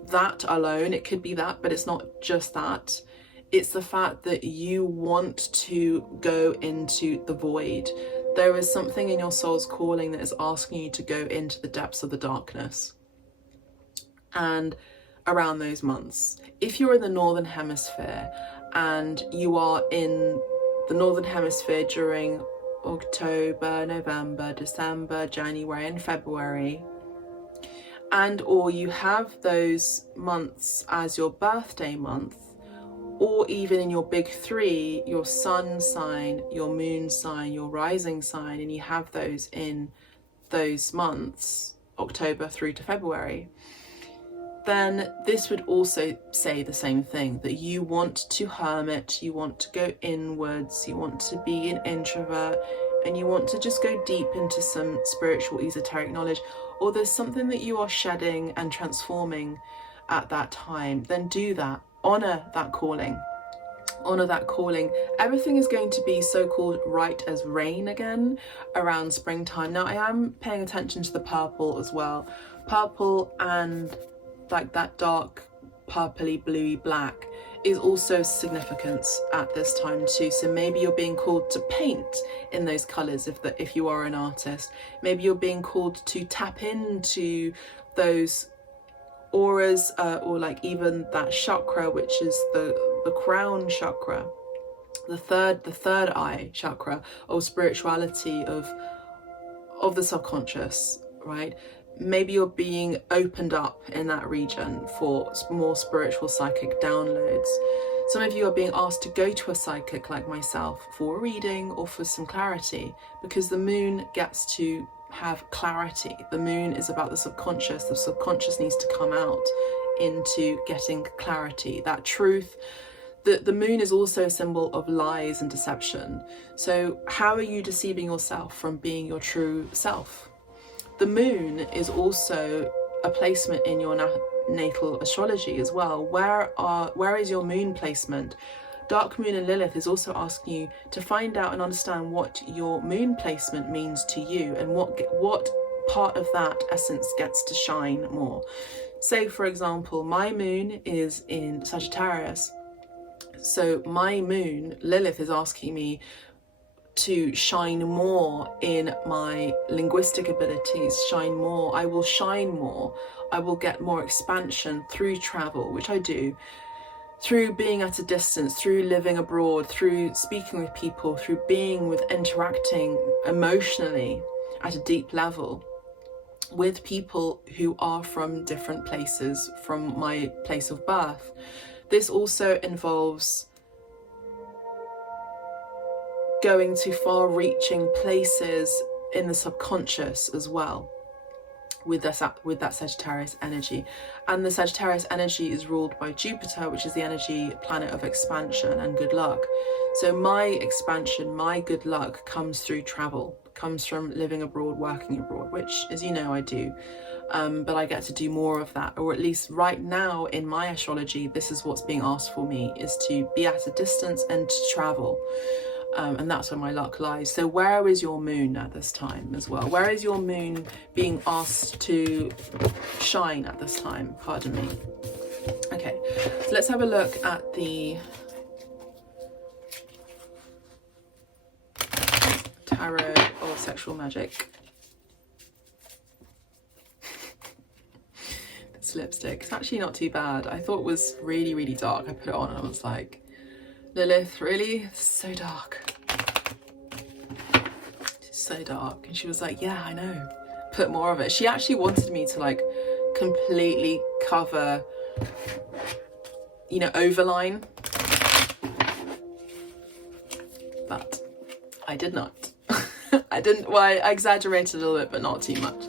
that alone. It could be that, but it's not just that. It's the fact that you want to go into the void. There is something in your soul's calling that is asking you to go into the depths of the darkness. And around those months, if you're in the northern hemisphere and you are in the northern hemisphere during October, November, December, January and February, and or you have those months as your birthday month, or even in your big three, your sun sign, your moon sign, your rising sign, and you have those in those months, October through to February, then this would also say the same thing, that you want to hermit, you want to go inwards, you want to be an introvert, and you want to just go deep into some spiritual esoteric knowledge, or there's something that you are shedding and transforming at that time, then do that. Honor that calling. Honor that calling. Everything is going to be so-called right as rain again around springtime. Now, I am paying attention to the purple as well. Purple and like that dark purpley bluey black is also significance at this time too. So maybe you're being called to paint in those colors if you are an artist. Maybe you're being called to tap into those auras, or like even that chakra, which is the crown chakra, the third eye chakra of spirituality, of the subconscious, right? Maybe you're being opened up in that region for more spiritual psychic downloads. Some of you are being asked to go to a psychic like myself for a reading or for some clarity, because the moon gets to have clarity. The moon is about the subconscious. The subconscious needs to come out into getting clarity, that truth. The moon is also a symbol of lies and deception. So how are you deceiving yourself from being your true self? The moon is also a placement in your natal astrology as well. Where is your moon placement? Dark Moon and Lilith is also asking you to find out and understand what your moon placement means to you, and what part of that essence gets to shine more. Say, for example, my moon is in Sagittarius. So my moon, Lilith, is asking me to shine more in my linguistic abilities, shine more. I will shine more. I will get more expansion through travel, which I do, through being at a distance, through living abroad, through speaking with people, through interacting emotionally at a deep level with people who are from different places from my place of birth. This also involves going to far-reaching places in the subconscious as well, with that Sagittarius energy. And the Sagittarius energy is ruled by Jupiter, which is the energy planet of expansion and good luck. So my expansion, my good luck comes through travel, comes from living abroad, working abroad, which, as you know, I do. But I get to do more of that, or at least right now in my astrology, this is what's being asked for me, is to be at a distance and to travel. And that's where my luck lies. So where is your moon at this time as well? Where is your moon being asked to shine at this time? Pardon me. Okay, so let's have a look at the tarot of sexual magic. This lipstick, it's actually not too bad. I thought it was really, really dark. I put it on and I was like, Lilith, really? It's so dark. It's so dark. And she was like, yeah, I know. Put more of it. She actually wanted me to like completely cover, you know, overline. But I did not. I didn't, well, I exaggerated a little bit, but not too much.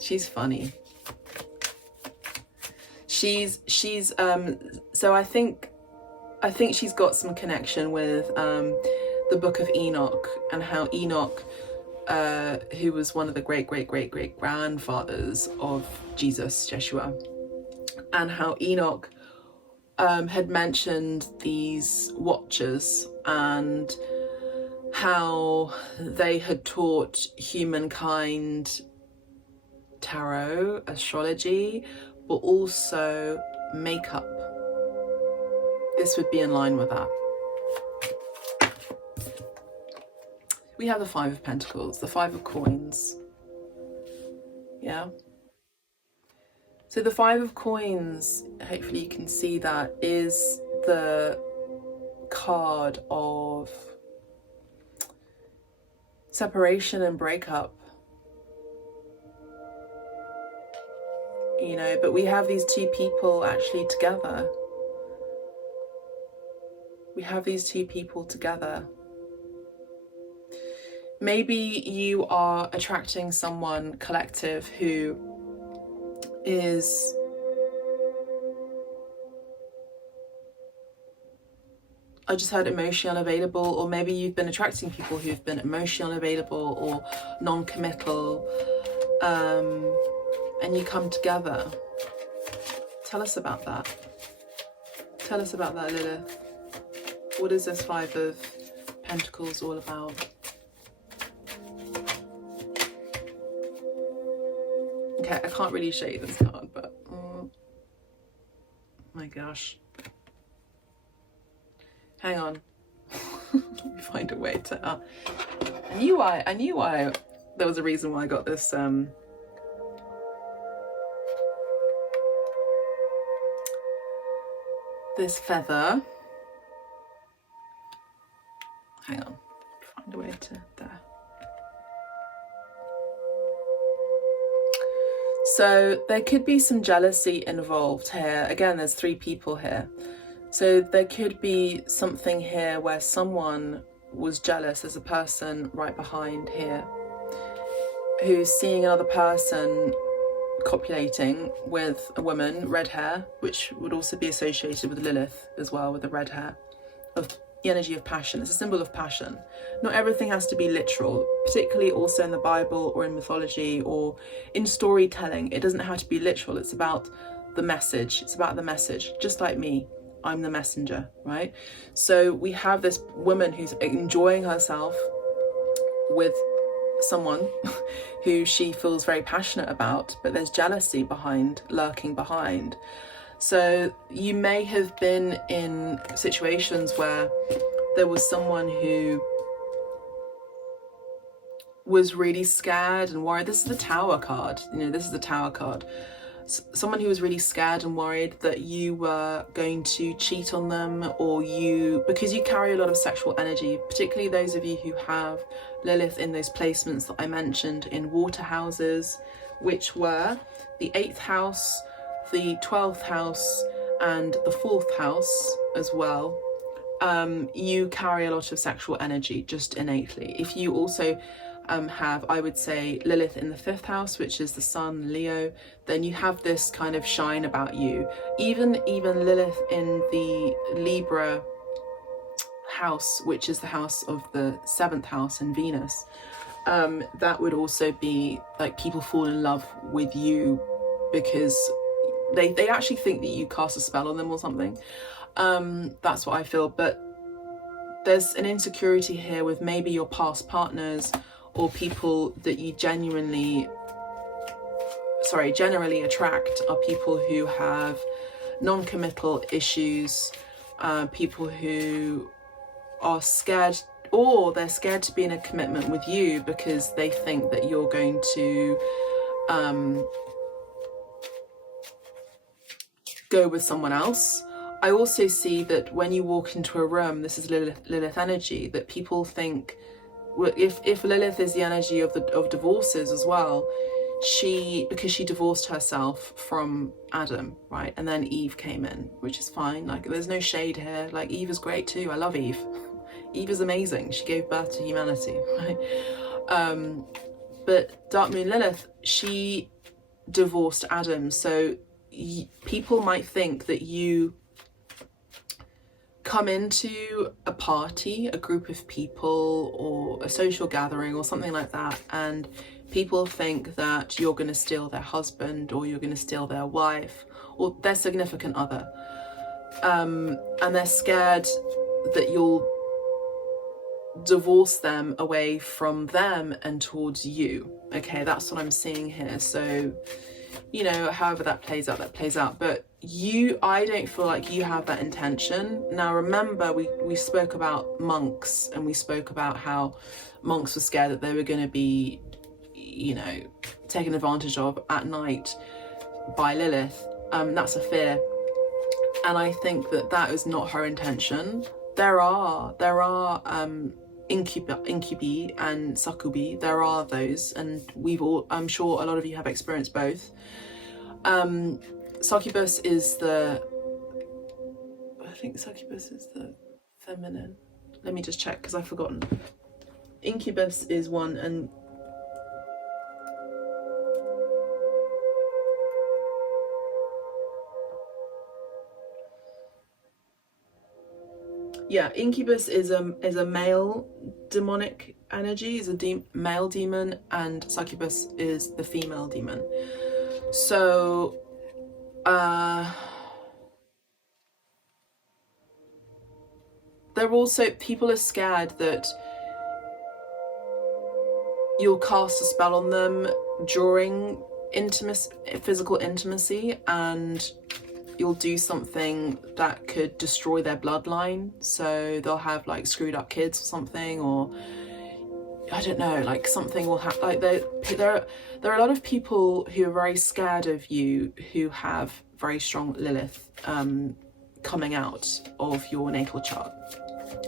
She's funny. So I think she's got some connection with the Book of Enoch, and how Enoch, who was one of the great grandfathers of Jesus, Yeshua, and how Enoch had mentioned these watchers and how they had taught humankind tarot, astrology, but also makeup. This would be in line with that. We have the Five of Pentacles, the Five of Coins. Yeah. So the Five of Coins, hopefully you can see that, is the card of separation and breakup. You know, but we have these two people actually together. We have these two people together. maybe you are attracting someone collective who is I just heard emotionally unavailable, or maybe you've been attracting people who've been emotionally unavailable or non-committal, and you come together. Tell us about that. Tell us about that, Lilith. What is this Five of Pentacles all about? Okay, I can't really show you this card, but my gosh. Hang on. Let me find a way to I knew why there was a reason why I got this this feather. Hang on. Find a way to there. So there could be some jealousy involved here. Again, there's 3 people here. So there could be something here where someone was jealous. There's a person right behind here who's seeing another person copulating with a woman, red hair, which would also be associated with Lilith as well, with the red hair, of the energy of passion. It's a symbol of passion. Not everything has to be literal, particularly also in the Bible or in mythology or in storytelling. It doesn't have to be literal. It's about the message. It's about the message, just like me. I'm the messenger, right? So we have this woman who's enjoying herself with someone who she feels very passionate about, but there's jealousy lurking behind. So you may have been in situations where there was someone who was really scared and worried. This is the Tower card, this is the Tower card. Someone who was really scared and worried that you were going to cheat on them, or because you carry a lot of sexual energy, particularly those of you who have Lilith in those placements that I mentioned in water houses, which were the 8th house, the 12th house, and the 4th house as well. You carry a lot of sexual energy just innately. If you also have, I would say, Lilith in the 5th house, which is the Sun, Leo, then you have this kind of shine about you. Even Lilith in the Libra house, which is the house of the 7th house and Venus, that would also be like people fall in love with you because they actually think that you cast a spell on them or something. That's what I feel. But there's an insecurity here with maybe your past partners or people that you generally attract are people who have non-committal issues, people who are scared, or they're scared to be in a commitment with you because they think that you're going to go with someone else. I also see that when you walk into a room, this is Lilith energy, that people think, if Lilith is the energy of divorces as well, because she divorced herself from Adam, right, and then Eve came in, which is fine. Like, there's no shade here. Like, Eve is great too. I love Eve. Eve is amazing. She gave birth to humanity, right? But Dark Moon Lilith, she divorced Adam. So people might think that you come into a party, a group of people, or a social gathering or something like that, and people think that you're going to steal their husband, or you're going to steal their wife, or their significant other, and they're scared that you'll divorce them away from them and towards you. Okay, that's what I'm seeing here. So, however that plays out, but I don't feel like you have that intention. Now remember, we spoke about monks, and we spoke about how monks were scared that they were going to be, taken advantage of at night by Lilith. That's a fear, and I think that is not her intention. There are incubi and succubi. There are those, and I'm sure a lot of you have experienced both. Succubus is the feminine. Let me just check because I've forgotten. incubus is one, and yeah, incubus is a male demonic energy, is a male demon, and succubus is the female demon. So they're also, people are scared that you'll cast a spell on them during physical intimacy, and you'll do something that could destroy their bloodline. So they'll have like screwed up kids or something, or I don't know, like something will happen. Like there are a lot of people who are very scared of you who have very strong Lilith coming out of your natal chart.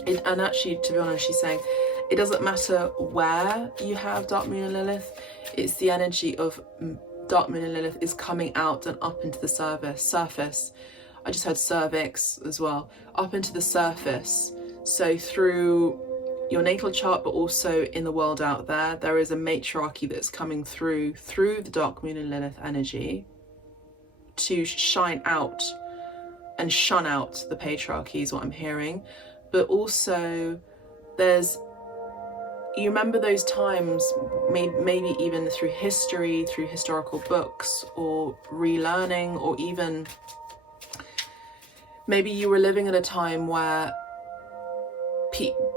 And actually, to be honest, she's saying it doesn't matter where you have Dark Moon and Lilith. It's the energy of Dark Moon and Lilith is coming out and up into the surface. I just heard cervix as well, up into the surface. So through your natal chart, but also in the world out there, there is a matriarchy that's coming through the Dark Moon and Lilith energy to shine out and shun out the patriarchy, is what I'm hearing. But also there's, you remember those times, maybe even through history, through historical books, or relearning, or even maybe you were living at a time where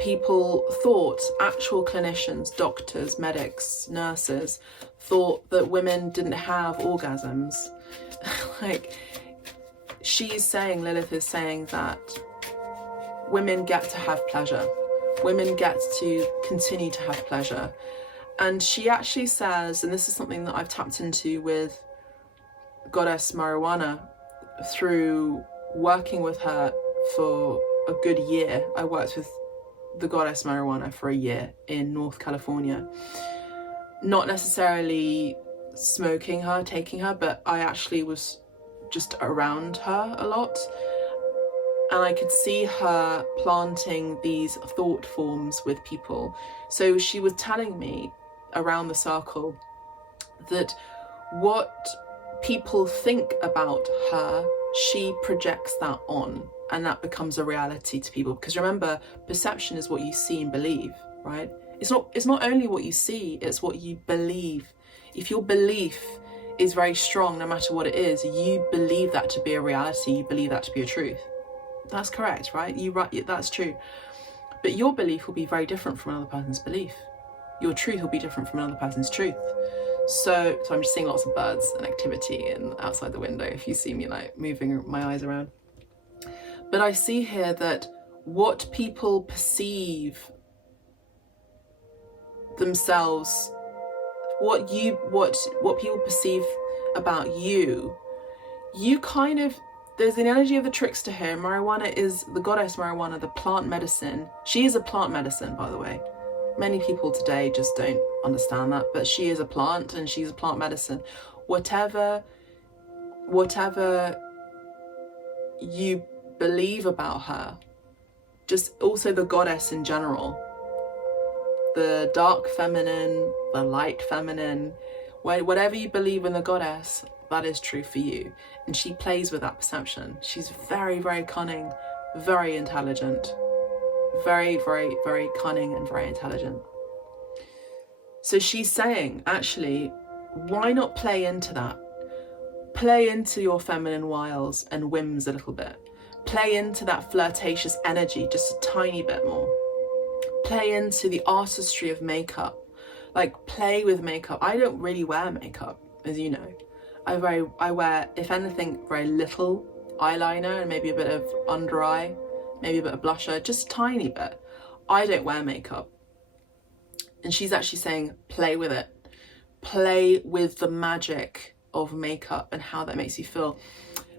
people thought, actual clinicians, doctors, medics, nurses, thought that women didn't have orgasms. Like, she's saying, Lilith is saying that women get to have pleasure. Women get to continue to have pleasure. And she actually says, and this is something that I've tapped into with Goddess Marijuana through working with her for a good year. I worked with the Goddess Marijuana for a year in North California. Not necessarily smoking her, taking her, but I actually was just around her a lot. And I could see her planting these thought forms with people. So she was telling me around the circle that what people think about her, she projects that on, and that becomes a reality to people. Because remember, perception is what you see and believe, right? It's not only what you see, it's what you believe. If your belief is very strong, no matter what it is, you believe that to be a reality, you believe that to be a truth. That's correct, right? That's true. But your belief will be very different from another person's belief. Your truth will be different from another person's truth. So I'm just seeing lots of birds and activity outside the window, if you see me like moving my eyes around. But I see here that what people perceive themselves, what people perceive about you kind of, there's an energy of the trickster here. Marijuana is the goddess Marijuana, the plant medicine. She is a plant medicine, by the way. Many people today just don't understand that, but she is a plant and she's a plant medicine. Whatever you believe about her, just also the goddess in general, the dark feminine, the light feminine, whatever you believe in the goddess, that is true for you. And she plays with that perception. She's very, very cunning, very intelligent, very, very, very cunning and very intelligent. So she's saying, actually, why not play into that? Play into your feminine wiles and whims a little bit. Play into that flirtatious energy just a tiny bit more. Play into the artistry of makeup. Like, play with makeup. I don't really wear makeup, as you know. I wear, if anything, very little eyeliner and maybe a bit of under eye, maybe a bit of blusher, just a tiny bit. I don't wear makeup. And she's actually saying, play with it. Play with the magic of makeup and how that makes you feel.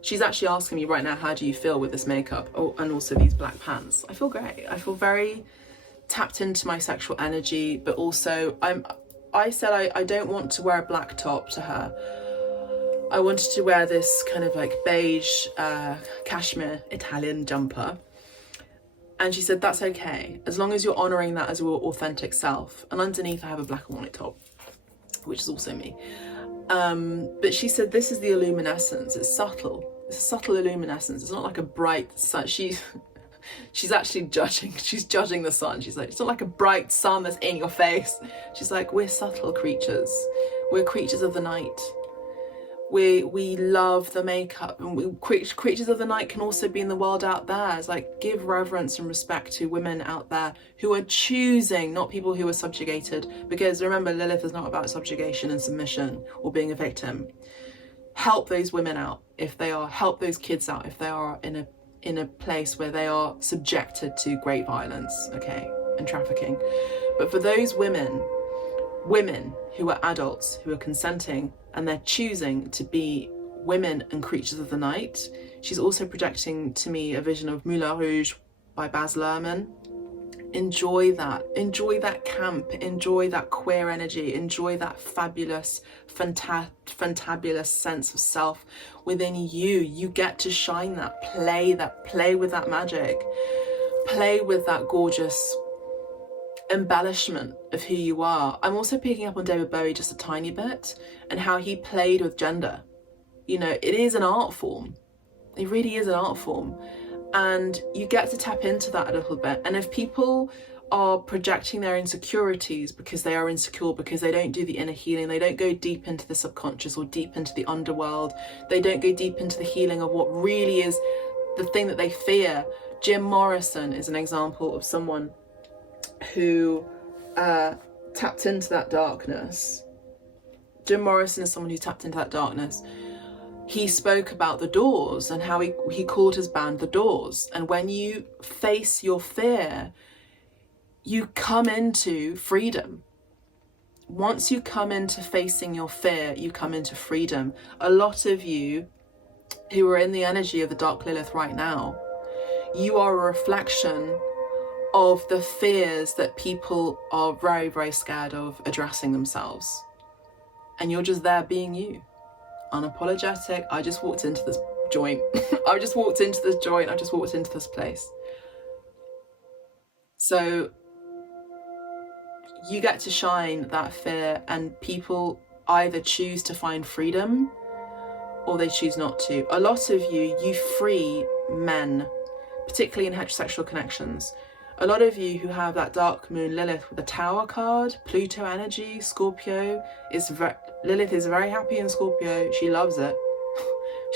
She's actually asking me right now, how do you feel with this makeup? Oh, and also these black pants. I feel great. I feel very tapped into my sexual energy, but also I said I don't want to wear a black top to her. I wanted to wear this kind of like beige cashmere Italian jumper. And she said, that's okay, as long as you're honouring that as your authentic self. And underneath I have a black and white top, which is also me. But she said, this is the illuminescence. It's subtle. It's a subtle illuminescence. It's not like a bright sun. She's actually judging. She's judging the sun. She's like, it's not like a bright sun that's in your face. She's like, we're subtle creatures. We're creatures of the night. We love the makeup, and creatures of the night can also be in the world out there. It's like, give reverence and respect to women out there who are choosing, not people who are subjugated. Because remember, Lilith is not about subjugation and submission or being a victim. Help those women out if they are. Help those kids out if they are in a place where they are subjected to great violence, okay, and trafficking. But for those women who are adults, who are consenting, and they're choosing to be women and creatures of the night. She's also projecting to me a vision of Moulin Rouge by Baz Luhrmann. Enjoy that camp, enjoy that queer energy, enjoy that fabulous, fantabulous sense of self within you. You get to shine that, play with that magic, play with that gorgeous embellishment of who you are. I'm also picking up on David Bowie just a tiny bit, and how he played with gender. You know, it is an art form. It really is an art form. And you get to tap into that a little bit. And if people are projecting their insecurities because they are insecure, because they don't do the inner healing, they don't go deep into the subconscious or deep into the underworld, they don't go deep into the healing of what really is the thing that they fear. Jim Morrison is an example of someone who tapped into that darkness. Jim Morrison is someone who tapped into that darkness. He spoke about the Doors and how he called his band the Doors. And when you face your fear, you come into freedom. Once you come into facing your fear, you come into freedom. A lot of you who are in the energy of the Dark Lilith right now, you are a reflection of the fears that people are very, very scared of addressing themselves. And you're just there being you. Unapologetic. I just walked into this joint. I just walked into this place. So you get to shine that fear, and people either choose to find freedom or they choose not to. A lot of you free men, particularly in heterosexual connections. A lot of you who have that dark moon Lilith with the Tower card, Pluto energy, Scorpio, Lilith is very happy in Scorpio. She loves it.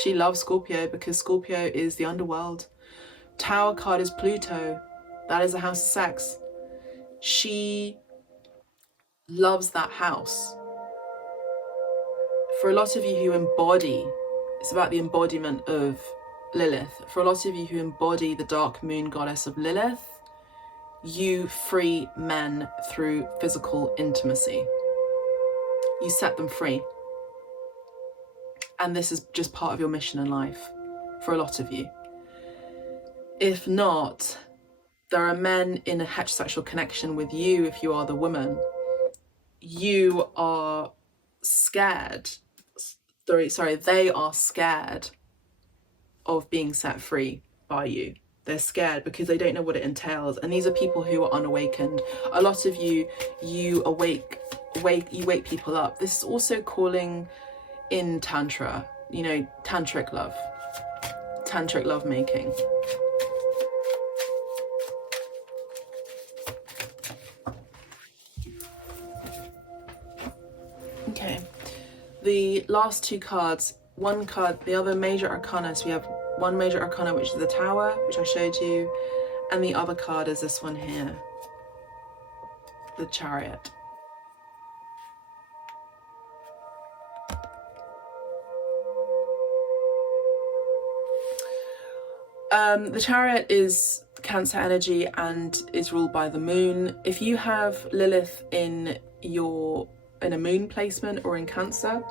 She loves Scorpio because Scorpio is the underworld. Tower card is Pluto. That is the house of sex. She loves that house. For a lot of you who embody, it's about the embodiment of Lilith. For a lot of you who embody the dark moon goddess of Lilith, you free men through physical intimacy. You set them free. And this is just part of your mission in life for a lot of you. If not, there are men in a heterosexual connection with you if you are the woman. You are scared. They are scared of being set free by you. They're scared because they don't know what it entails. And these are people who are unawakened. A lot of you wake people up. This is also calling in Tantra, tantric love making. Okay, the last two cards, the other major arcana, so we have one major arcana, which is the Tower, which I showed you, and the other card is this one here, the Chariot. The Chariot is Cancer energy and is ruled by the moon. If you have Lilith in a moon placement or in Cancer,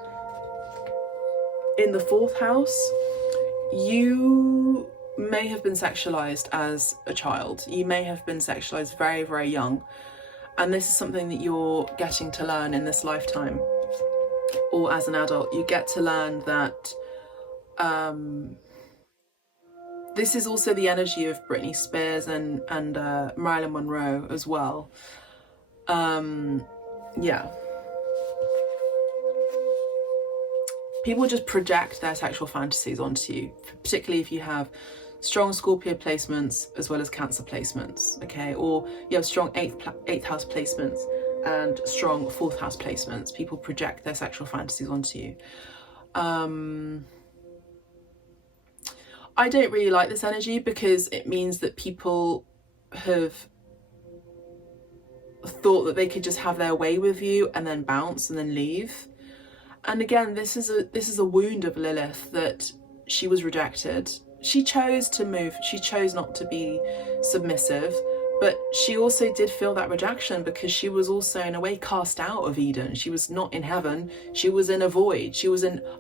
in the 4th house, you may have been sexualized as a child. You may have been sexualized very, very young. And this is something that you're getting to learn in this lifetime. Or as an adult, you get to learn that this is also the energy of Britney Spears and Marilyn Monroe as well. Yeah. People just project their sexual fantasies onto you, particularly if you have strong Scorpio placements as well as Cancer placements, okay? Or you have strong eighth house placements and strong 4th house placements. People project their sexual fantasies onto you. I don't really like this energy because it means that people have thought that they could just have their way with you and then bounce and then leave. And again, this is a wound of Lilith, that she was rejected. She chose to move. She chose not to be submissive, but she also did feel that rejection because she was also in a way cast out of Eden. She was not in heaven. She was in a void.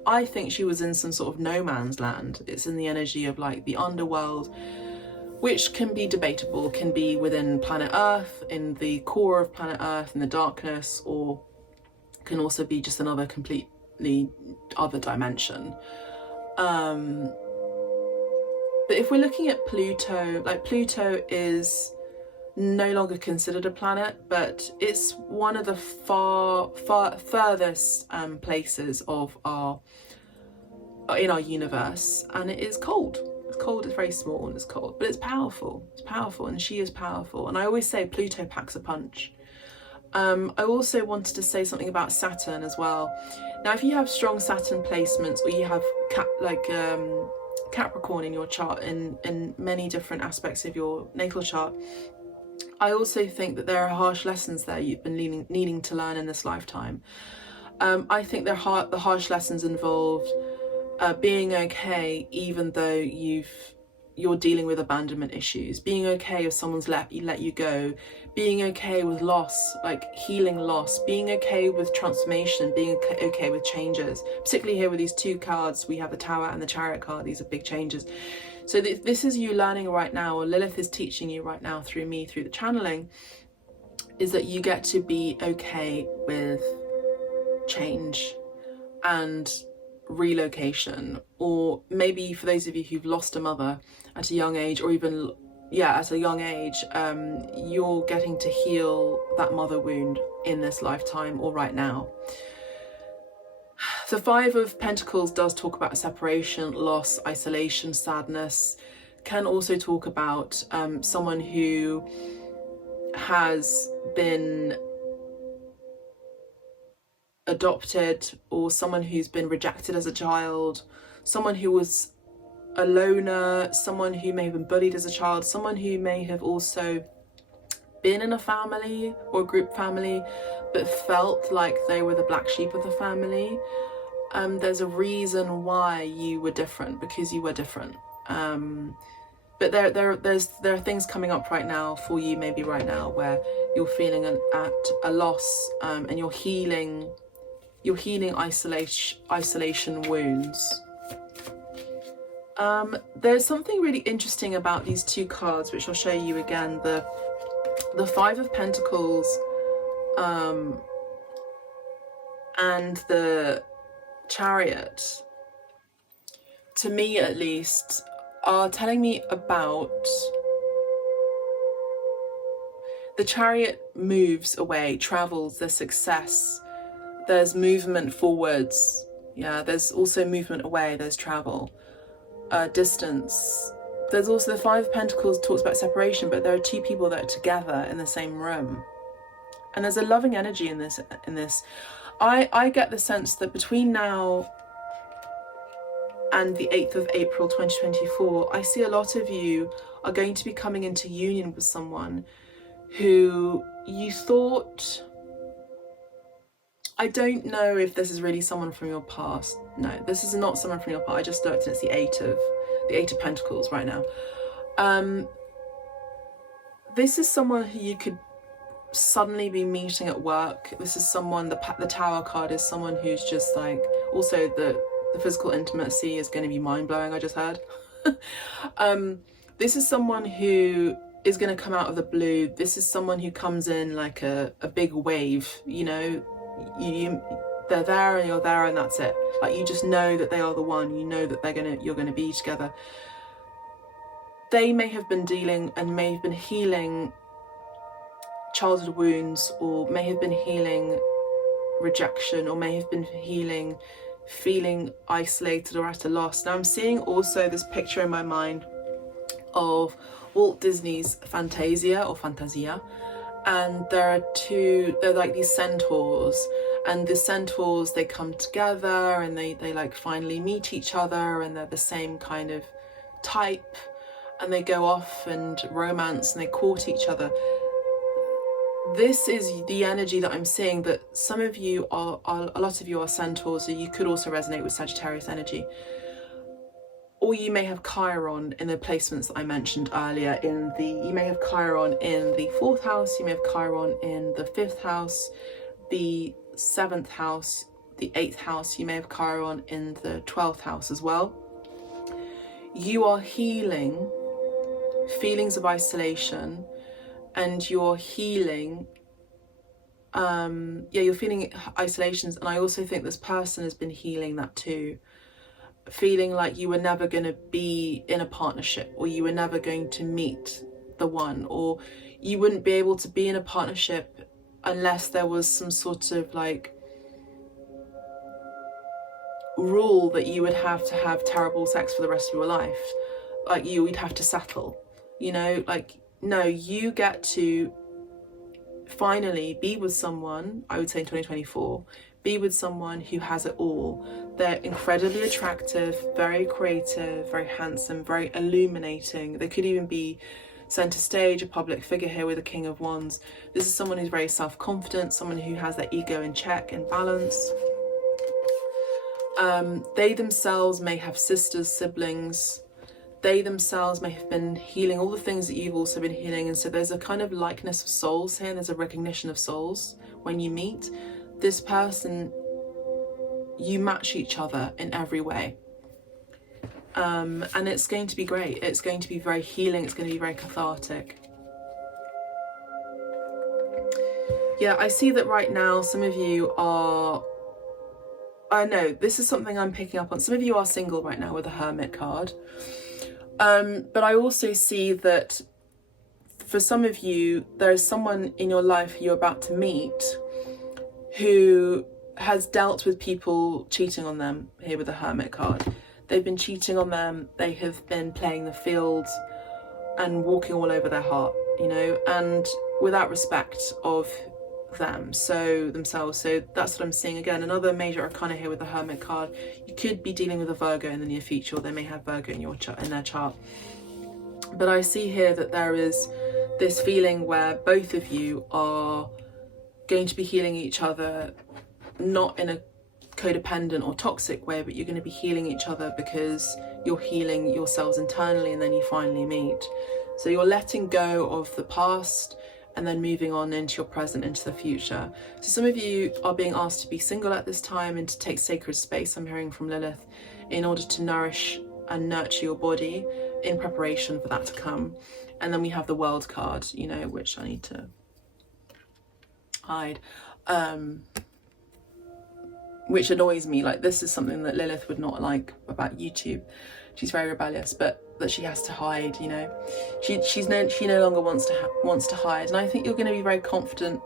I think she was in some sort of no man's land. It's in the energy of like the underworld, which can be debatable, can be within planet Earth, in the core of planet Earth, in the darkness, or can also be just another completely other dimension. But if we're looking at Pluto, like Pluto is no longer considered a planet, but it's one of the furthest places of in our universe, and it is cold. It's cold, it's very small and it's cold, but it's powerful. It's powerful, and she is powerful. And I always say Pluto packs a punch. I also wanted to say something about Saturn as well. Now, if you have strong Saturn placements, or you have Capricorn in your chart, in many different aspects of your natal chart, I also think that there are harsh lessons there you've been needing to learn in this lifetime. I think the harsh lessons involved being okay even though you're dealing with abandonment issues, being okay if someone's let you go, being okay with loss, like healing loss, being okay with transformation, being okay with changes. Particularly here with these two cards, we have the Tower and the Chariot card. These are big changes. So this is you learning right now, or Lilith is teaching you right now through me, through the channeling, is that you get to be okay with change and relocation. Or maybe for those of you who've lost a mother at a young age, or even at a young age, you're getting to heal that mother wound in this lifetime or right now. The Five of Pentacles does talk about separation, loss, isolation, sadness. Can also talk about someone who has been adopted, or someone who's been rejected as a child, someone who was a loner, someone who may have been bullied as a child, someone who may have also been in a family or a group family but felt like they were the black sheep of the family. There's a reason why you were different, because you were different. But there are things coming up right now for you, maybe right now, where you're feeling at a loss, and you're healing isolation wounds. There's something really interesting about these two cards, which I'll show you again. The Five of Pentacles and the Chariot, to me at least, are telling me about the Chariot moves away, travels, there's success, there's movement forwards, there's also movement away, there's travel, distance. There's also the Five of Pentacles talks about separation, but there are two people that are together in the same room, and there's a loving energy in this. I get the sense that between now and the 8th of April 2024, I see a lot of you are going to be coming into union with someone who you thought, I don't know if this is really someone from your past. No, this is not someone from your past. I just looked and it's the Eight of Pentacles right now. This is someone who you could suddenly be meeting at work. This is someone, the Tower card is someone who's just like, also the physical intimacy is going to be mind-blowing, I just heard. This is someone who is going to come out of the blue. This is someone who comes in like a big wave, you know, they're there and you're there and that's it. Like, you just know that they are the one, you know that you're going to be together. they may have been dealing and may have been healing childhood wounds, or may have been healing rejection, or may have been healing feeling isolated or at a loss. Now I'm seeing also this picture in my mind of Walt Disney's Fantasia, and they're like these centaurs, and the centaurs, they come together and they like finally meet each other, and they're the same kind of type, and they go off and romance and they court each other. This is the energy that I'm seeing, that some of you are a lot of you are centaurs, so you could also resonate with Sagittarius energy. Or you may have Chiron in the placements that I mentioned earlier. You may have Chiron in the 4th house, you may have Chiron in the 5th house, the 7th house, the 8th house, you may have Chiron in the 12th house as well. You are healing feelings of isolation, and you're healing, you're feeling isolations, and I also think this person has been healing that too. Feeling like you were never going to be in a partnership, or you were never going to meet the one, or you wouldn't be able to be in a partnership unless there was some sort of like rule that you would have to have terrible sex for the rest of your life. Like you'd have to settle, you know, like, no, you get to finally be with someone, I would say in 2024, be with someone who has it all. They're incredibly attractive, very creative, very handsome, very illuminating. They could even be centre stage, a public figure here with a King of Wands. This is someone who's very self-confident, someone who has their ego in check and balance. They themselves may have sisters, siblings. They themselves may have been healing all the things that you've also been healing. And so there's a kind of likeness of souls here, and there's a recognition of souls when you meet. This person, you match each other in every way. And it's going to be great. It's going to be very healing. It's going to be very cathartic. Yeah, I see that right now some of you are... I know, this is something I'm picking up on. Some of you are single right now with the Hermit card. But I also see that for some of you, there is someone in your life you're about to meet who has dealt with people cheating on them here with the Hermit card. They've been cheating on them, they have been playing the field and walking all over their heart, you know, and without respect of themselves. So that's what I'm seeing. Again, another major arcana here with the Hermit card. You could be dealing with a Virgo in the near future, or they may have Virgo in their chart. But I see here that there is this feeling where both of you are going to be healing each other, not in a codependent or toxic way, but you're going to be healing each other because you're healing yourselves internally, and then you finally meet. So you're letting go of the past and then moving on into your present, into the future. So some of you are being asked to be single at this time and to take sacred space, I'm hearing from Lilith, in order to nourish and nurture your body in preparation for that to come. And then we have the World card, you know, which I need to hide, which annoys me. Like, this is something that Lilith would not like about YouTube. She's very rebellious, but that she has to hide, you know. She no longer wants to hide. And I think you're going to be very confident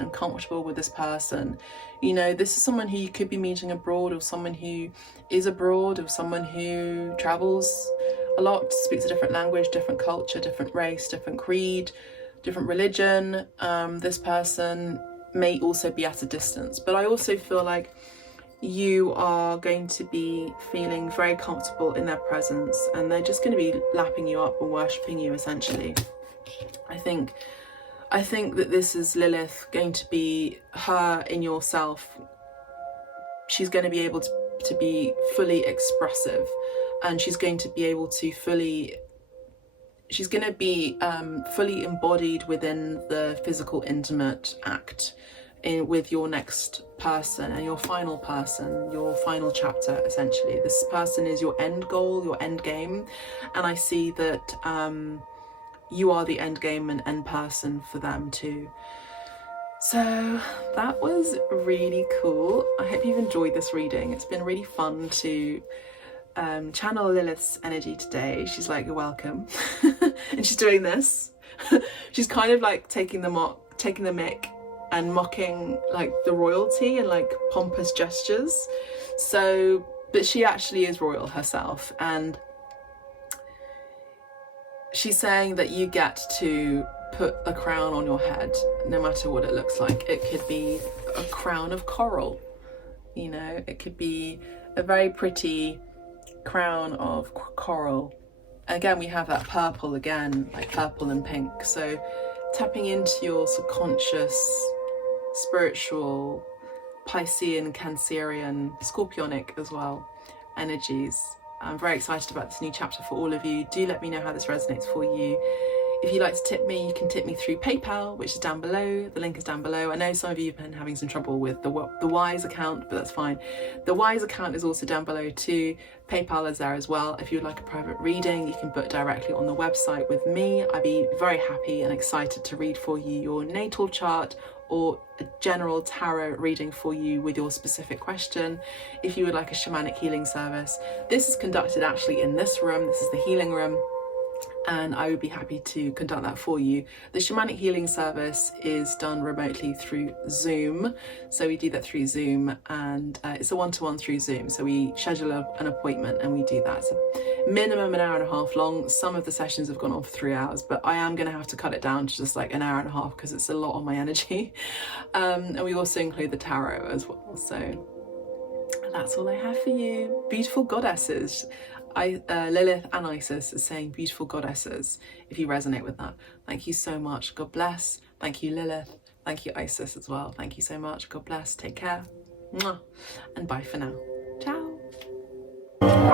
and comfortable with this person. You know, this is someone who you could be meeting abroad, or someone who is abroad, or someone who travels a lot, speaks a different language, different culture, different race, different creed, different religion. This person may also be at a distance, but I also feel like you are going to be feeling very comfortable in their presence, and they're just going to be lapping you up and worshipping you, essentially. I think that this is Lilith going to be her in yourself. She's going to be able to be fully expressive, and she's going to be able to fully embodied within the physical intimate act with your next person and your final person, your final chapter, essentially. This person is your end goal, your end game, and I see that you are the end game and end person for them too. So that was really cool. I hope you've enjoyed this reading. It's been really fun to channel Lilith's energy today. She's like, you're welcome. And she's doing this. She's kind of like taking the mick and mocking like the royalty and like pompous gestures. So, but she actually is royal herself, and she's saying that you get to put a crown on your head no matter what it looks like. It could be a crown of coral, you know, it could be a very pretty crown of coral. Again, we have that purple again, like purple and pink. So tapping into your subconscious, spiritual, Piscean, Cancerian, Scorpionic as well energies. I'm very excited about this new chapter for all of you. Do let me know how this resonates for you. If you'd like to tip me, you can tip me through PayPal, which is down below. The link is down below. I know some of you have been having some trouble with the Wise account, but that's fine. The Wise account is also down below too. PayPal is there as well. If you'd like a private reading, you can book directly on the website with me. I'd be very happy and excited to read for you your natal chart or a general tarot reading for you with your specific question. If you would like a shamanic healing service, this is conducted actually in this room. This is the healing room, and I would be happy to conduct that for you. The shamanic healing service is done remotely through Zoom. So we do that through Zoom, and it's a one-to-one through Zoom. So we schedule an appointment and we do that. So minimum an hour and a half long. Some of the sessions have gone on for 3 hours, but I am going to have to cut it down to just like an hour and a half because it's a lot on my energy. And we also include the tarot as well. So that's all I have for you. Beautiful goddesses. Lilith and Isis is saying beautiful goddesses, if you resonate with that. Thank you so much. God bless. Thank you, Lilith. Thank you, Isis, as well. Thank you so much. God bless. Take care. Mwah. And bye for now. Ciao.